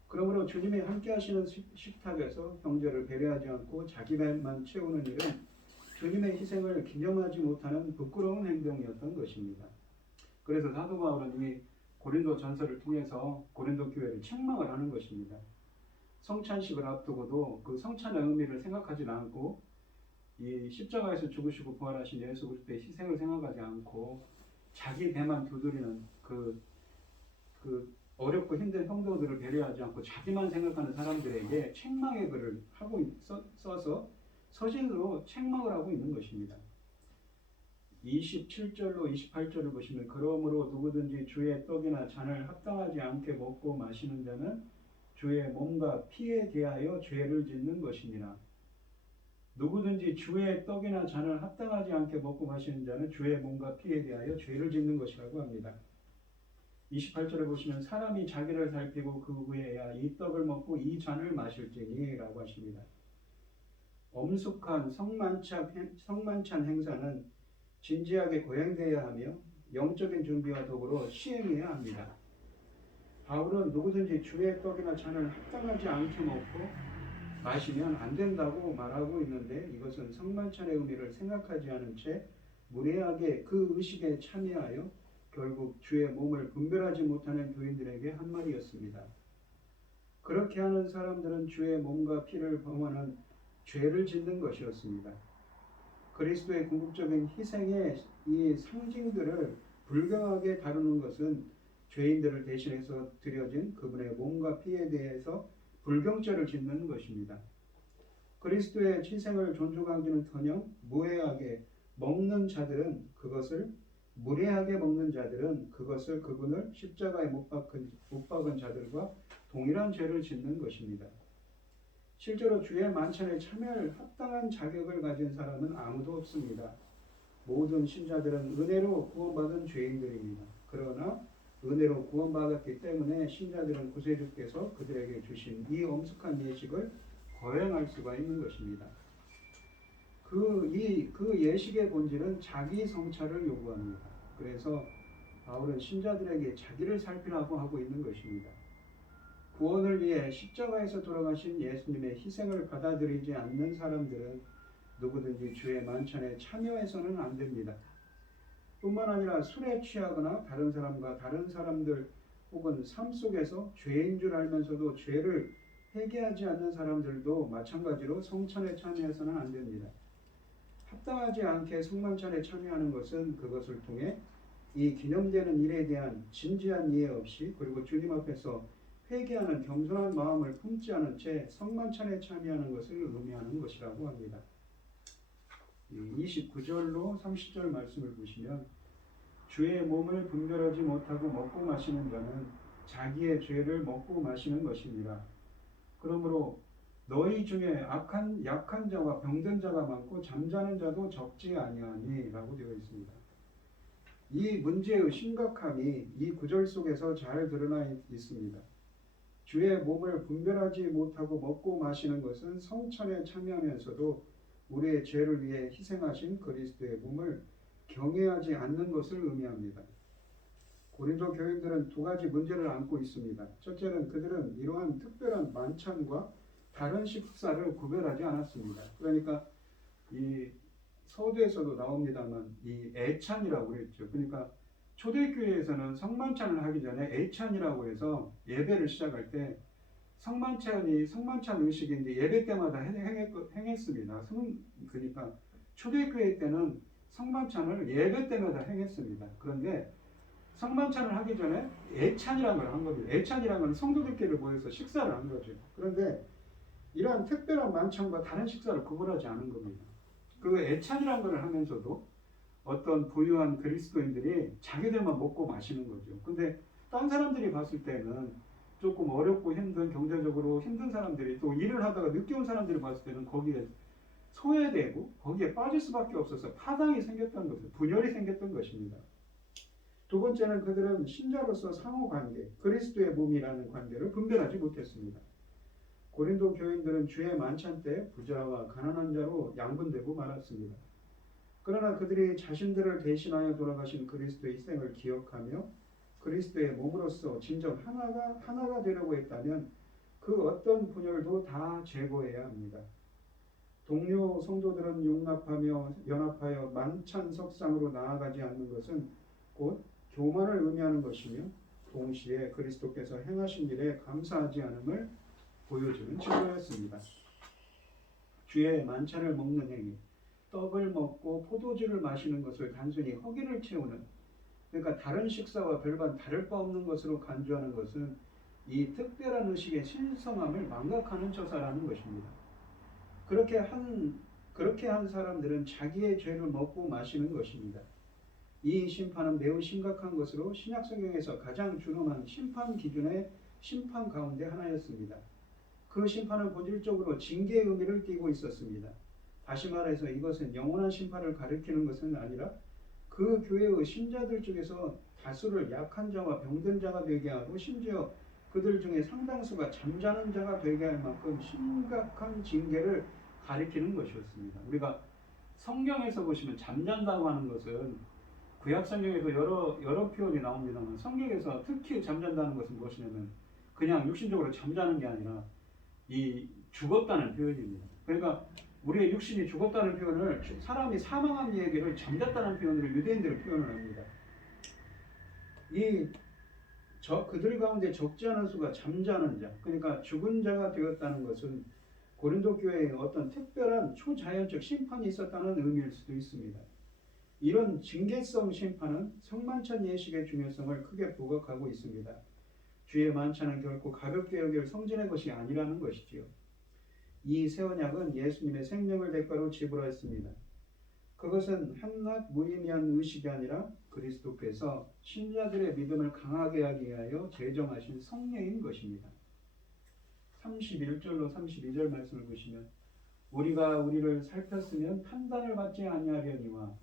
그러므로 주님이 함께 하시는 식탁에서 형제를 배려하지 않고 자기 배만 채우는 일은 주님의 희생을 기념하지 못하는 부끄러운 행동이었던 것입니다. 그래서 사도 바울은 이 고린도 전서를 통해서 고린도 교회를 책망을 하는 것입니다. 성찬식을 앞두고도 그 성찬의 의미를 생각하지 않고 이 십자가에서 죽으시고 부활하신 예수 그리스도의 희생을 생각하지 않고 자기 배만 두드리는 그 어렵고 힘든 성도들을 배려하지 않고 자기만 생각하는 사람들에게 책망의 글을 써서 서신으로 책망을 하고 있는 것입니다. 27절로 28절을 보시면 그러므로 누구든지 주의 떡이나 잔을 합당하지 않게 먹고 마시는 자는 주의 몸과 피에 대하여 죄를 짓는 것이니라. 누구든지 주의 떡이나 잔을 합당하지 않게 먹고 마시는 자는 주의 몸과 피에 대하여 죄를 짓는 것이라고 합니다. 28절에 보시면 사람이 자기를 살피고 그 후에야 이 떡을 먹고 이 잔을 마실지니 라고 하십니다. 엄숙한 성만찬 행사는 진지하게 거행되어야 하며 영적인 준비와 더불어 시행해야 합니다. 바울은 누구든지 주의 떡이나 잔을 합당하지 않게 먹고 마시면 안 된다고 말하고 있는데 이것은 성만찬의 의미를 생각하지 않은 채 무례하게 그 의식에 참여하여 결국 주의 몸을 분별하지 못하는 교인들에게 한 말이었습니다. 그렇게 하는 사람들은 주의 몸과 피를 범하는 죄를 짓는 것이었습니다. 그리스도의 궁극적인 희생의 이 상징들을 불경하게 다루는 것은 죄인들을 대신해서 드려진 그분의 몸과 피에 대해서 불경죄를 짓는 것입니다. 그리스도의 희생을 존중하기는커녕 무례하게 먹는 자들은 그것을 그분을 십자가에 못 박은 자들과 동일한 죄를 짓는 것입니다. 실제로 주의 만찬에 참여할 합당한 자격을 가진 사람은 아무도 없습니다. 모든 신자들은 은혜로 구원받은 죄인들입니다. 그러나 은혜로 구원받았기 때문에 신자들은 구세주께서 그들에게 주신 이 엄숙한 예식을 거행할 수가 있는 것입니다. 그 예식의 본질은 자기 성찰을 요구합니다. 그래서 바울은 신자들에게 자기를 살피라고 하고 있는 것입니다. 구원을 위해 십자가에서 돌아가신 예수님의 희생을 받아들이지 않는 사람들은 누구든지 주의 만찬에 참여해서는 안 됩니다. 뿐만 아니라 술에 취하거나 다른 사람과 다른 사람들 혹은 삶 속에서 죄인 줄 알면서도 죄를 회개하지 않는 사람들도 마찬가지로 성찬에 참여해서는 안 됩니다. 합당하지 않게 성만찬에 참여하는 것은 그것을 통해 이 기념되는 일에 대한 진지한 이해 없이 그리고 주님 앞에서 회개하는 겸손한 마음을 품지 않은 채 성만찬에 참여하는 것을 의미하는 것이라고 합니다. 29절로 30절 말씀을 보시면 주의 몸을 분별하지 못하고 먹고 마시는 자는 자기의 죄를 먹고 마시는 것입니다. 그러므로 너희 중에 약한 자와 병든 자가 많고 잠자는 자도 적지 아니하니 라고 되어 있습니다. 이 문제의 심각함이 이 구절 속에서 잘 드러나 있습니다. 주의 몸을 분별하지 못하고 먹고 마시는 것은 성찬에 참여하면서도 우리의 죄를 위해 희생하신 그리스도의 몸을 경외하지 않는 것을 의미합니다. 고린도 교인들은 두 가지 문제를 안고 있습니다. 첫째는 그들은 이러한 특별한 만찬과 다른 식사를 구별하지 않았습니다. 그러니까 이 서두에서도 나옵니다만 이 애찬이라고 그랬죠. 그러니까 초대교회에서는 성만찬을 하기 전에 애찬이라고 해서 예배를 시작할 때 성만찬 의식인데 예배 때마다 행했습니다. 그러니까 초대교회 때는 성만찬을 예배 때마다 행했습니다. 그런데 성만찬을 하기 전에 애찬이라는 걸 한 겁니다. 애찬이라는 건 성도들끼리 모여서 식사를 한 거죠. 그런데 이러한 특별한 만찬과 다른 식사를 구분하지 않은 겁니다. 그 애찬이라는 걸 하면서도 어떤 부유한 그리스도인들이 자기들만 먹고 마시는 거죠. 근데 딴 사람들이 봤을 때는 조금 어렵고 힘든 경제적으로 힘든 사람들이 또 일을 하다가 늦게 온 사람들이 봤을 때는 거기에 소외되고 거기에 빠질 수밖에 없어서 파당이 생겼던 것을 분열이 생겼던 것입니다. 두 번째는 그들은 신자로서 상호관계, 그리스도의 몸이라는 관계를 분별하지 못했습니다. 고린도 교인들은 주의 만찬 때 부자와 가난한 자로 양분되고 말았습니다. 그러나 그들이 자신들을 대신하여 돌아가신 그리스도의 희생을 기억하며 그리스도의 몸으로서 진정 하나가 되려고 했다면 그 어떤 분열도 다 제거해야 합니다. 동료 성도들은 융합하며 연합하여 만찬 석상으로 나아가지 않는 것은 곧 교만을 의미하는 것이며 동시에 그리스도께서 행하신 일에 감사하지 않음을 보여주는 증거였습니다. 주의 만찬을 먹는 행위, 떡을 먹고 포도주를 마시는 것을 단순히 허기를 채우는, 그러니까 다른 식사와 별반 다를 바 없는 것으로 간주하는 것은 이 특별한 의식의 신성함을 망각하는 처사라는 것입니다. 그렇게 한 사람들은 자기의 죄를 먹고 마시는 것입니다. 이 심판은 매우 심각한 것으로 신약 성경에서 가장 준엄한 심판 기준의 심판 가운데 하나였습니다. 그 심판은 본질적으로 징계의 의미를 띠고 있었습니다. 다시 말해서 이것은 영원한 심판을 가리키는 것은 아니라 그 교회의 신자들 중에서 다수를 약한 자와 병든 자가 되게 하고 심지어 그들 중에 상당수가 잠자는 자가 되게 할 만큼 심각한 징계를 가리키는 것이었습니다. 우리가 성경에서 보시면 잠잔다고 하는 것은 구약 성경에도 여러 표현이 나옵니다만 성경에서 특히 잠잔다는 것은 무엇이냐면 그냥 육신적으로 잠자는 게 아니라 이 죽었다는 표현입니다. 그러니까 우리의 육신이 죽었다는 표현을 사람이 사망한 얘기를 잠잤다는 표현으로 유대인들은 표현을 합니다. 그들 가운데 적지 않은 수가 잠자는 자, 그러니까 죽은 자가 되었다는 것은 고린도 교회에 어떤 특별한 초자연적 심판이 있었다는 의미일 수도 있습니다. 이런 징계성 심판은 성만찬 예식의 중요성을 크게 부각하고 있습니다. 주의 만찬은 결코 가볍게 여길 성진의 것이 아니라는 것이지요. 이 새 언약은 예수님의 생명을 대가로 지불하였습니다. 그것은 한낱 무의미한 의식이 아니라 그리스도께서 신자들의 믿음을 강하게 하기 위하여 제정하신 성례인 것입니다. 31절로 32절 말씀을 보시면 우리가 우리를 살폈으면 판단을 받지 아니하려니와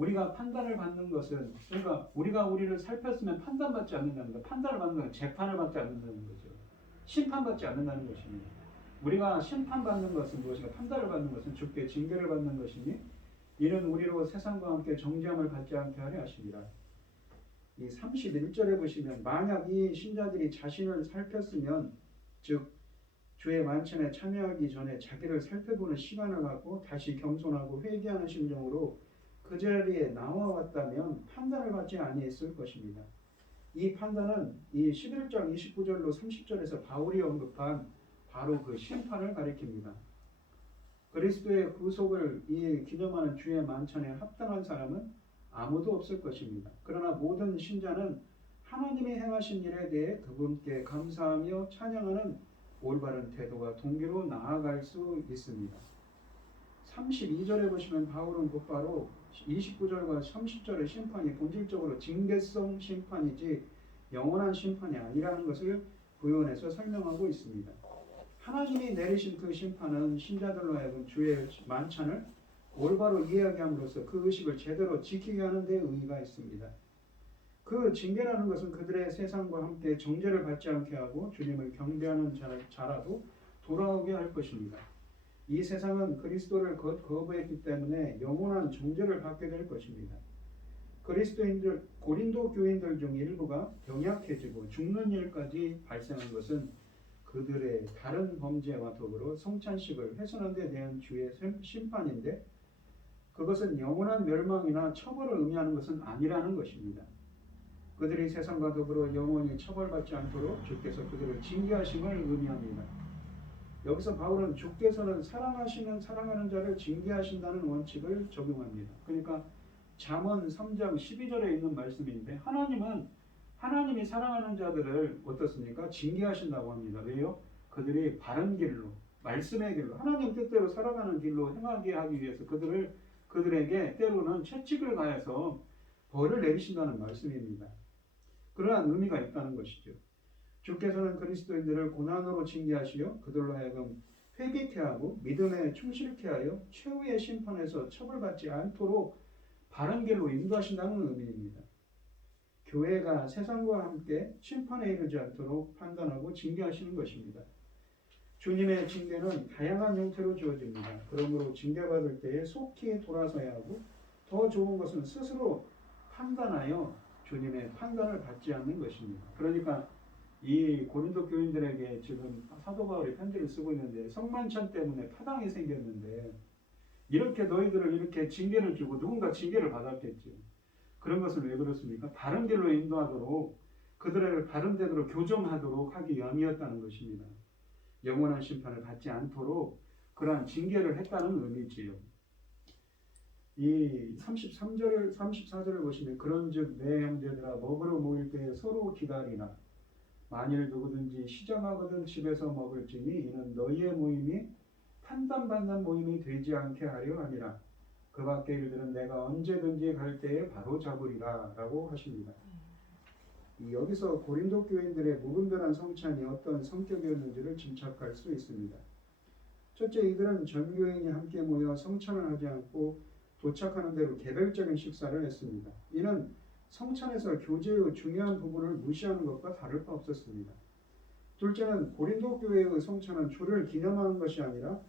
우리가 판단을 받는 것은, 그러니까 우리가 우리를 살폈으면 판단받지 않는다는 거, 판단을 받는 건 재판을 받지 않는다는 거죠. 심판받지 않는다는 것입니다. 우리가 심판받는 것은 무엇인가? 판단을 받는 것은 주께 징계를 받는 것이니 이는 우리로 세상과 함께 정죄함을 받지 않게 하려 하십니다. 이 31절에 보시면 만약 이 신자들이 자신을 살폈으면, 즉 주의 만찬에 참여하기 전에 자기를 살펴보는 시간을 갖고 다시 겸손하고 회개하는 심정으로 그 자리에 나와왔다면 판단을 받지 아니했을 것입니다. 이 판단은 이 11장 29절로 30절에서 바울이 언급한 바로 그 심판을 가리킵니다. 그리스도의 구속을 이 기념하는 주의 만찬에 합당한 사람은 아무도 없을 것입니다. 그러나 모든 신자는 하나님이 행하신 일에 대해 그분께 감사하며 찬양하는 올바른 태도와 동기로 나아갈 수 있습니다. 32절에 보시면 바울은 곧바로 29절과 30절의 심판이 본질적으로 징계성 심판이지 영원한 심판이 아니라는 것을 부연해서 설명하고 있습니다. 하나님이 내리신 그 심판은 신자들로 하여금 주의 만찬을 올바로 이해하게 함으로써 그 의식을 제대로 지키게 하는 데 의의가 있습니다. 그 징계라는 것은 그들의 세상과 함께 정죄를 받지 않게 하고 주님을 경배하는 자라도 돌아오게 할 것입니다. 이 세상은 그리스도를 거부했기 때문에 영원한 정죄를 받게 될 것입니다. 그리스도인들, 고린도 교인들 중 일부가 병약해지고 죽는 일까지 발생한 것은 그들의 다른 범죄와 더불어 성찬식을 훼손한 데 대한 주의 심판인데, 그것은 영원한 멸망이나 처벌을 의미하는 것은 아니라는 것입니다. 그들이 세상과 더불어 영원히 처벌받지 않도록 주께서 그들을 징계하심을 의미합니다. 여기서 바울은 주께서는 사랑하시는 사랑하는 자를 징계하신다는 원칙을 적용합니다. 그러니까 잠언 3장 12절에 있는 말씀인데, 하나님이 사랑하는 자들을 어떻습니까? 징계하신다고 합니다. 왜요? 그들이 바른 길로, 말씀의 길로, 하나님 뜻대로 살아가는 길로 행하게 하기 위해서 그들에게 때로는 채찍을 가해서 벌을 내리신다는 말씀입니다. 그러한 의미가 있다는 것이죠. 주께서는 그리스도인들을 고난으로 징계하시어 그들로 하여금 회개케 하고 믿음에 충실케 하여 최후의 심판에서 처벌받지 않도록 바른 길로 인도하신다는 의미입니다. 교회가 세상과 함께 심판에 이르지 않도록 판단하고 징계하시는 것입니다. 주님의 징계는 다양한 형태로 주어집니다. 그러므로 징계받을 때에 속히 돌아서야 하고, 더 좋은 것은 스스로 판단하여 주님의 판단을 받지 않는 것입니다. 그러니까 이 고린도 교인들에게 지금 사도 바울이 편지를 쓰고 있는데, 성만찬 때문에 파당이 생겼는데 이렇게 너희들을 이렇게 징계를 주고 누군가 징계를 받았겠죠. 그런 것은 왜 그렇습니까? 바른 길로 인도하도록, 그들을 바른 대로 교정하도록 하기 위함이었다는 것입니다. 영원한 심판을 받지 않도록 그러한 징계를 했다는 의미지요. 이 34절을 보시면 그런즉 내 형제들아 먹으러 모일 때에 서로 기다리라. 만일 누구든지 시장하거든 집에서 먹을지니 이는 너희의 모임이 판단받는 모임이 되지 않게 하려 함이라. 그 밖의 일들은 내가 언제든지 갈 때에 바로 잡으리라 라고 하십니다. 여기서 고린도 교인들의 무분별한 성찬이 어떤 성격이었는지를 짐작할 수 있습니다. 첫째, 이들은 전 교인이 함께 모여 성찬을 하지 않고 도착하는 대로 개별적인 식사를 했습니다. 이는 성찬에서 교제의 중요한 부분을 무시하는 것과 다를 바 없었습니다. 둘째는 고린도 교회의 성찬은 주를 기념하는 것이 아니라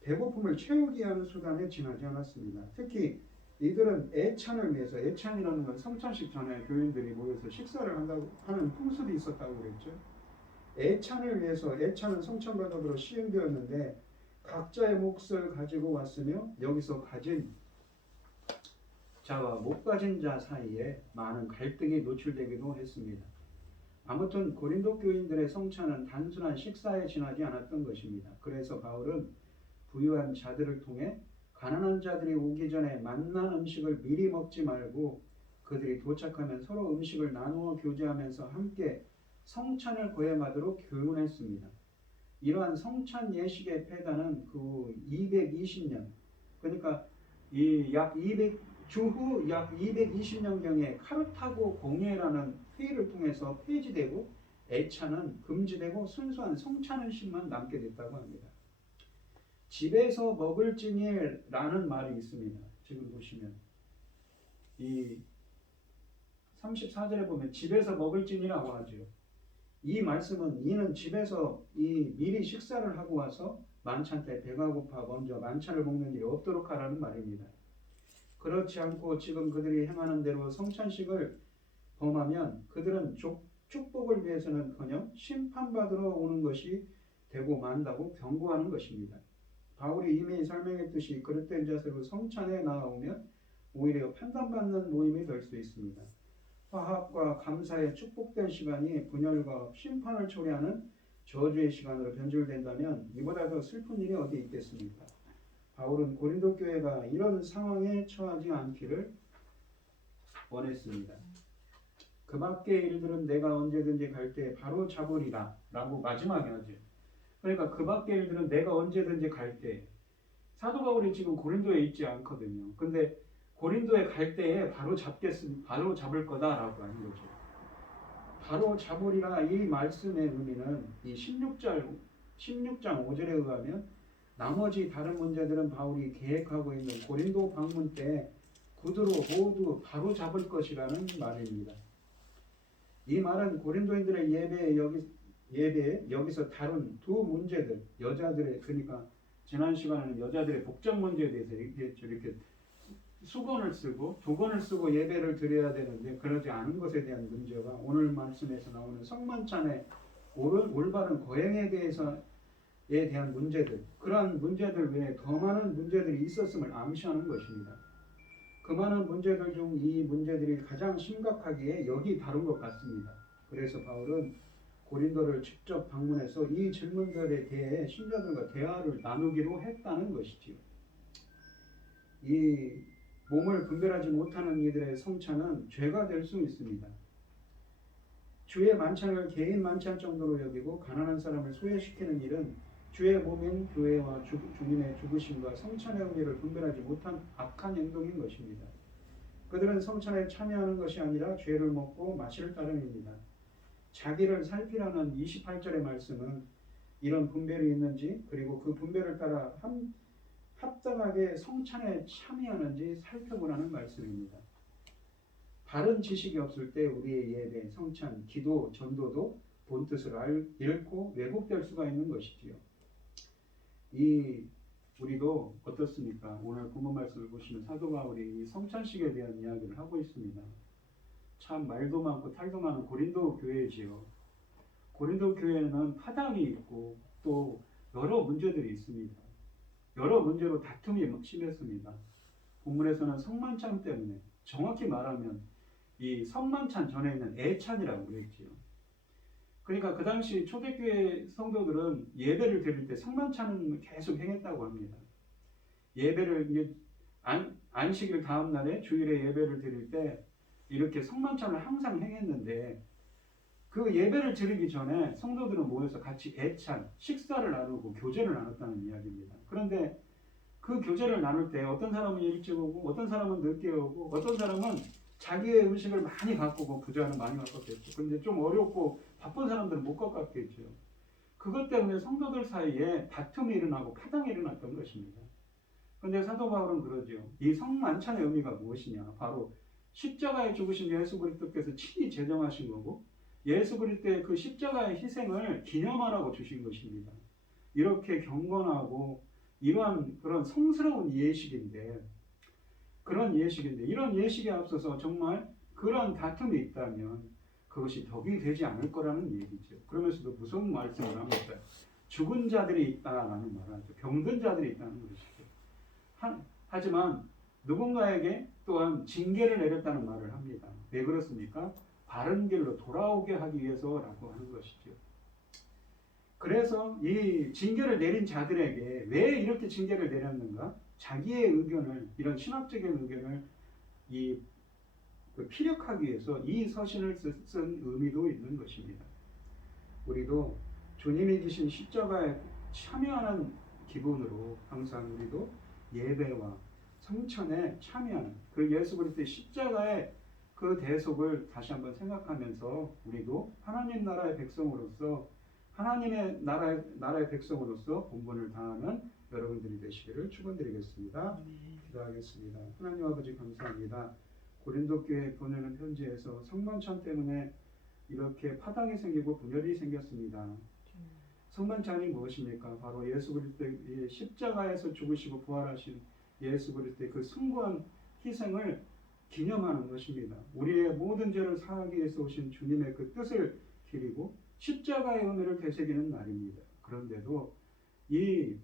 배고픔을 채우기 위한 수단에 지나지 않았습니다. 특히 이들은 애찬을 위해서, 애찬이라는 건 성찬식 전에 교인들이 모여서 식사를 하는 풍습이 있었다고 그랬죠. 애찬을 위해서, 애찬은 성찬과 더불어 시행되었는데 각자의 몫을 가지고 왔으며 여기서 가진 자와 못 가진 자 사이에 많은 갈등이 노출되기도 했습니다. 아무튼 고린도 교인들의 성찬은 단순한 식사에 지나지 않았던 것입니다. 그래서 바울은 부유한 자들을 통해 가난한 자들이 오기 전에 만난 음식을 미리 먹지 말고 그들이 도착하면 서로 음식을 나누어 교제하면서 함께 성찬을 거행하도록 교훈했습니다. 이러한 성찬 예식의 폐단은 그 220년, 그러니까 주후 약 220년경에 카르타고 공회라는 회의를 통해서 폐지되고 애찬은 금지되고 순수한 성찬의식만 남게 됐다고 합니다. 집에서 먹을지니라는 말이 있습니다. 지금 보시면 이 34절에 보면 집에서 먹을지니라고 하죠. 이 말씀은 이는 집에서 이 미리 식사를 하고 와서 만찬 때 배가 고파 먼저 만찬을 먹는 일이 없도록 하라는 말입니다. 그렇지 않고 지금 그들이 행하는 대로 성찬식을 범하면 그들은 축복을 위해서는커녕 심판받으러 오는 것이 되고 만다고 경고하는 것입니다. 바울이 이미 설명했듯이 그릇된 자세로 성찬에 나아오면 오히려 판단받는 모임이 될 수 있습니다. 화합과 감사의 축복된 시간이 분열과 심판을 초래하는 저주의 시간으로 변질된다면 이보다 더 슬픈 일이 어디 있겠습니까? 바울은 고린도 교회가 이런 상황에 처하지 않기를 원했습니다. 그 밖의 일들은 내가 언제든지 갈 때 바로 잡으리라 라고 마지막에 하죠. 그러니까 그 밖의 일들은 내가 언제든지 갈 때, 사도 바울이 지금 고린도에 있지 않거든요. 근데 고린도에 갈 때에 바로 잡을 거다라고 하는 거죠. 바로 잡으리라 이 말씀의 의미는 이 16장 5절에 의하면 나머지 다른 문제들은 바울이 계획하고 있는 고린도 방문 때 구두로 모두 바로 잡을 것이라는 말입니다. 이 말은 고린도인들의 예배에 여기서 다룬 두 문제들, 여자들의, 그러니까 지난 시간에는 여자들의 복장 문제에 대해서 얘기했죠. 이렇게 수건을 쓰고 도건을 쓰고 예배를 드려야 되는데 그러지 않은 것에 대한 문제와 오늘 말씀에서 나오는 성만찬의 올바른 거행에 대한 문제들, 그러한 문제들 외에 더 많은 문제들이 있었음을 암시하는 것입니다. 그 많은 문제들 중 이 문제들이 가장 심각하기에 여기 다룬 것 같습니다. 그래서 바울은 고린도를 직접 방문해서 이 질문들에 대해 신자들과 대화를 나누기로 했다는 것이지요. 이 몸을 분별하지 못하는 이들의 성찬은 죄가 될 수 있습니다. 주의 만찬을 개인 만찬 정도로 여기고 가난한 사람을 소외시키는 일은 주의 몸인 교회와 주님의 죽으심과 성찬의 의미를 분별하지 못한 악한 행동인 것입니다. 그들은 성찬에 참여하는 것이 아니라 죄를 먹고 마실 따름입니다. 자기를 살피라는 28절의 말씀은 이런 분별이 있는지, 그리고 그 분별을 따라 합당하게 성찬에 참여하는지 살펴보라는 말씀입니다. 바른 지식이 없을 때 우리의 예배, 성찬, 기도, 전도도 본뜻을 잃고 왜곡될 수가 있는 것이지요. 우리도 어떻습니까? 오늘 본문 말씀을 보시면 사도 바울이 이 성찬식에 대한 이야기를 하고 있습니다. 참 말도 많고 탈도 많은 고린도 교회지요. 고린도 교회는 파당이 있고 또 여러 문제들이 있습니다. 여러 문제로 다툼이 심했습니다. 본문에서는 성만찬 때문에, 정확히 말하면 이 성만찬 전에 있는 애찬이라고 그랬지요. 그러니까 그 당시 초대교회 성도들은 예배를 드릴 때 성만찬을 계속 행했다고 합니다. 예배를 이제 안식일 다음 날에 주일에 예배를 드릴 때 이렇게 성만찬을 항상 행했는데 그 예배를 드리기 전에 성도들은 모여서 같이 애찬, 식사를 나누고 교제를 나눴다는 이야기입니다. 그런데 그 교제를 나눌 때 어떤 사람은 일찍 오고 어떤 사람은 늦게 오고 어떤 사람은 자기의 음식을 많이 갖고 오고 부자는 많이 갖고 왔겠죠. 근데 좀 어렵고 바쁜 사람들은 못 갖고 왔겠죠. 그것 때문에 성도들 사이에 다툼이 일어나고 파당이 일어났던 것입니다. 그런데 사도 바울은 그러죠. 이 성만찬의 의미가 무엇이냐? 바로 십자가에 죽으신 예수 그리스도께서 친히 제정하신 거고 예수 그리스도의 그 십자가의 희생을 기념하라고 주신 것입니다. 이렇게 경건하고 이러한 그런 성스러운 예식인데 이런 예식에 앞서서 정말 그런 다툼이 있다면 그것이 덕이 되지 않을 거라는 얘기죠. 그러면서도 무슨 말씀을 합니까? 죽은 자들이 있다라는 말을 하죠. 병든 자들이 있다는 것이죠. 하지만 누군가에게 또한 징계를 내렸다는 말을 합니다. 왜 그렇습니까? 바른 길로 돌아오게 하기 위해서라고 하는 것이죠. 그래서 이 징계를 내린 자들에게 왜 이렇게 징계를 내렸는가? 자기의 의견을, 이런 신학적인 의견을 피력하기 위해서 이 서신을 쓴 의미도 있는 것입니다. 우리도 주님이 지신 십자가에 참여하는 기분으로 항상 우리도 예배와 성찬에 참여하는 그 예수 그리스도의 십자가의 그 대속을 다시 한번 생각하면서 우리도 하나님 나라의 백성으로서 하나님의 나라의 백성으로서 본분을 다하는 여러분들이 되시기를 축원드리겠습니다. 기도하겠습니다. 하나님 아버지 감사합니다. 고린도 교회에 보내는 편지에서 성만찬 때문에 이렇게 파당이 생기고 분열이 생겼습니다. 성만찬이 무엇입니까? 바로 예수 그리스도의 십자가에서 죽으시고 부활하신 예수 그리스도의 그 숭고한 희생을 기념하는 것입니다. 우리의 모든 죄를 사하기 위해서 오신 주님의 그 뜻을 기리고 십자가의 의미를 되새기는 날입니다. 그런데도 이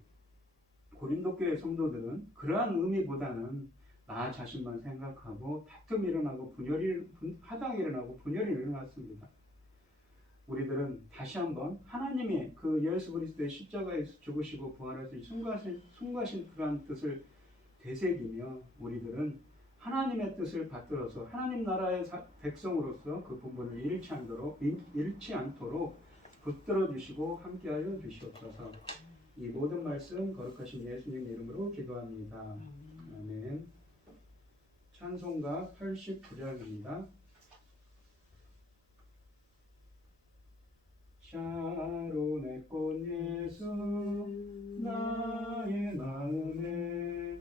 고린도 교회 성도들은 그러한 의미보다는 나 자신만 생각하고 다툼이 일어나고 하당이 일어나고 분열이 일어났습니다. 우리들은 다시 한번 하나님의 그 예수 그리스도의 십자가에서 죽으시고 부활하신 숭고하신 그러한 뜻을 되새기며 우리들은 하나님의 뜻을 받들어서 하나님 나라의 백성으로서 그 본분을 잃지 않도록 붙들어 주시고 함께하여 주시옵소서. 이 모든 말씀 거룩하신 예수님 이름으로 기도합니다. 아멘. 찬송가 89장입니다. 샤론의 꽃 예수 나의 마음에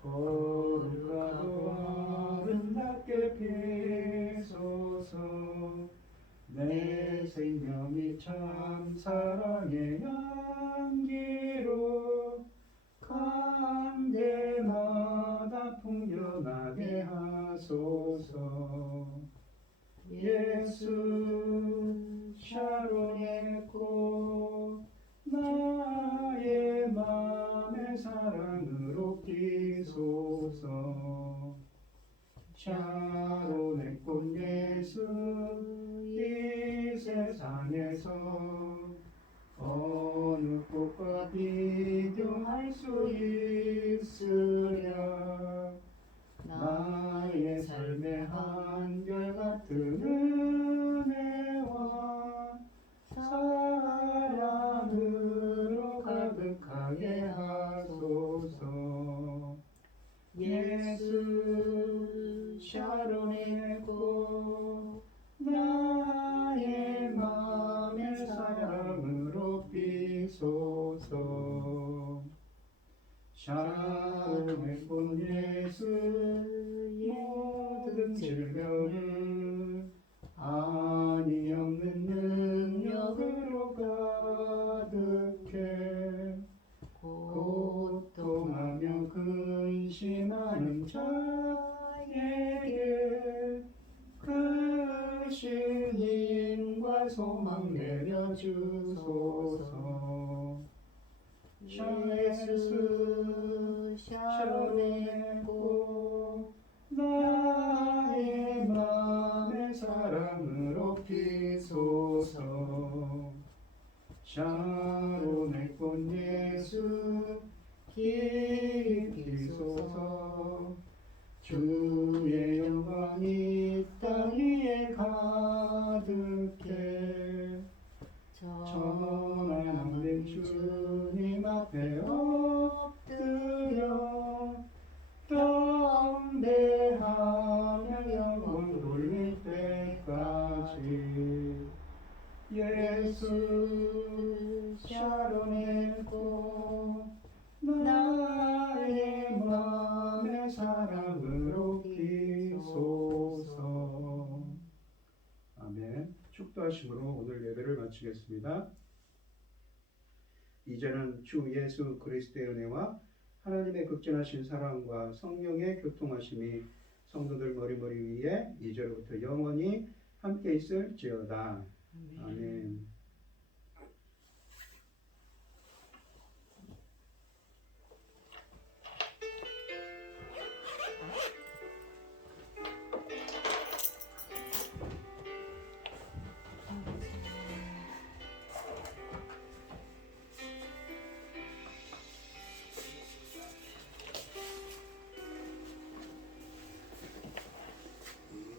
거룩하고 아름답게 피소서. 내 생명이 참 사랑의 향기로 간대마다 풍겨나게 하소서. 예수 샤론의 꽃 나의 맘의 사랑으로 피소서. 샤론의 꽃 예수 이 세상에서 어느 꽃과 비교할 수 있으랴. 나의 삶의 한결같은 은혜와 사랑으로 가득하게 하소서. 예수 샤론의 꽃 나의 맘의 사랑으로 피소서. 샤론의 꽃 예수 모든 질병을 아니 없는 능력으로 가득해 고통하며 근심하는 자에게 크신 힘과 소망 내려주소서. 예수 샤론의 꽃 나의 맘의 사랑으로 피소서. 샤론의 꽃 예수 길이 피소서. 주의 영광이 땅 위에 가득해 전하는 주님 앞에 엎드려 경배하며 영원 돌릴 때까지. 예수 샤론의 꽃 나의 맘의 사랑으로 피소서. 아멘. 축도하심으로 오늘 예배를 마치겠습니다. 이제는 주 예수 그리스도의 은혜와 하나님의 극진하신 사랑과 성령의 교통하심이 성도들 머리머리 위에 이제로부터 영원히 함께 있을지어다. 아멘.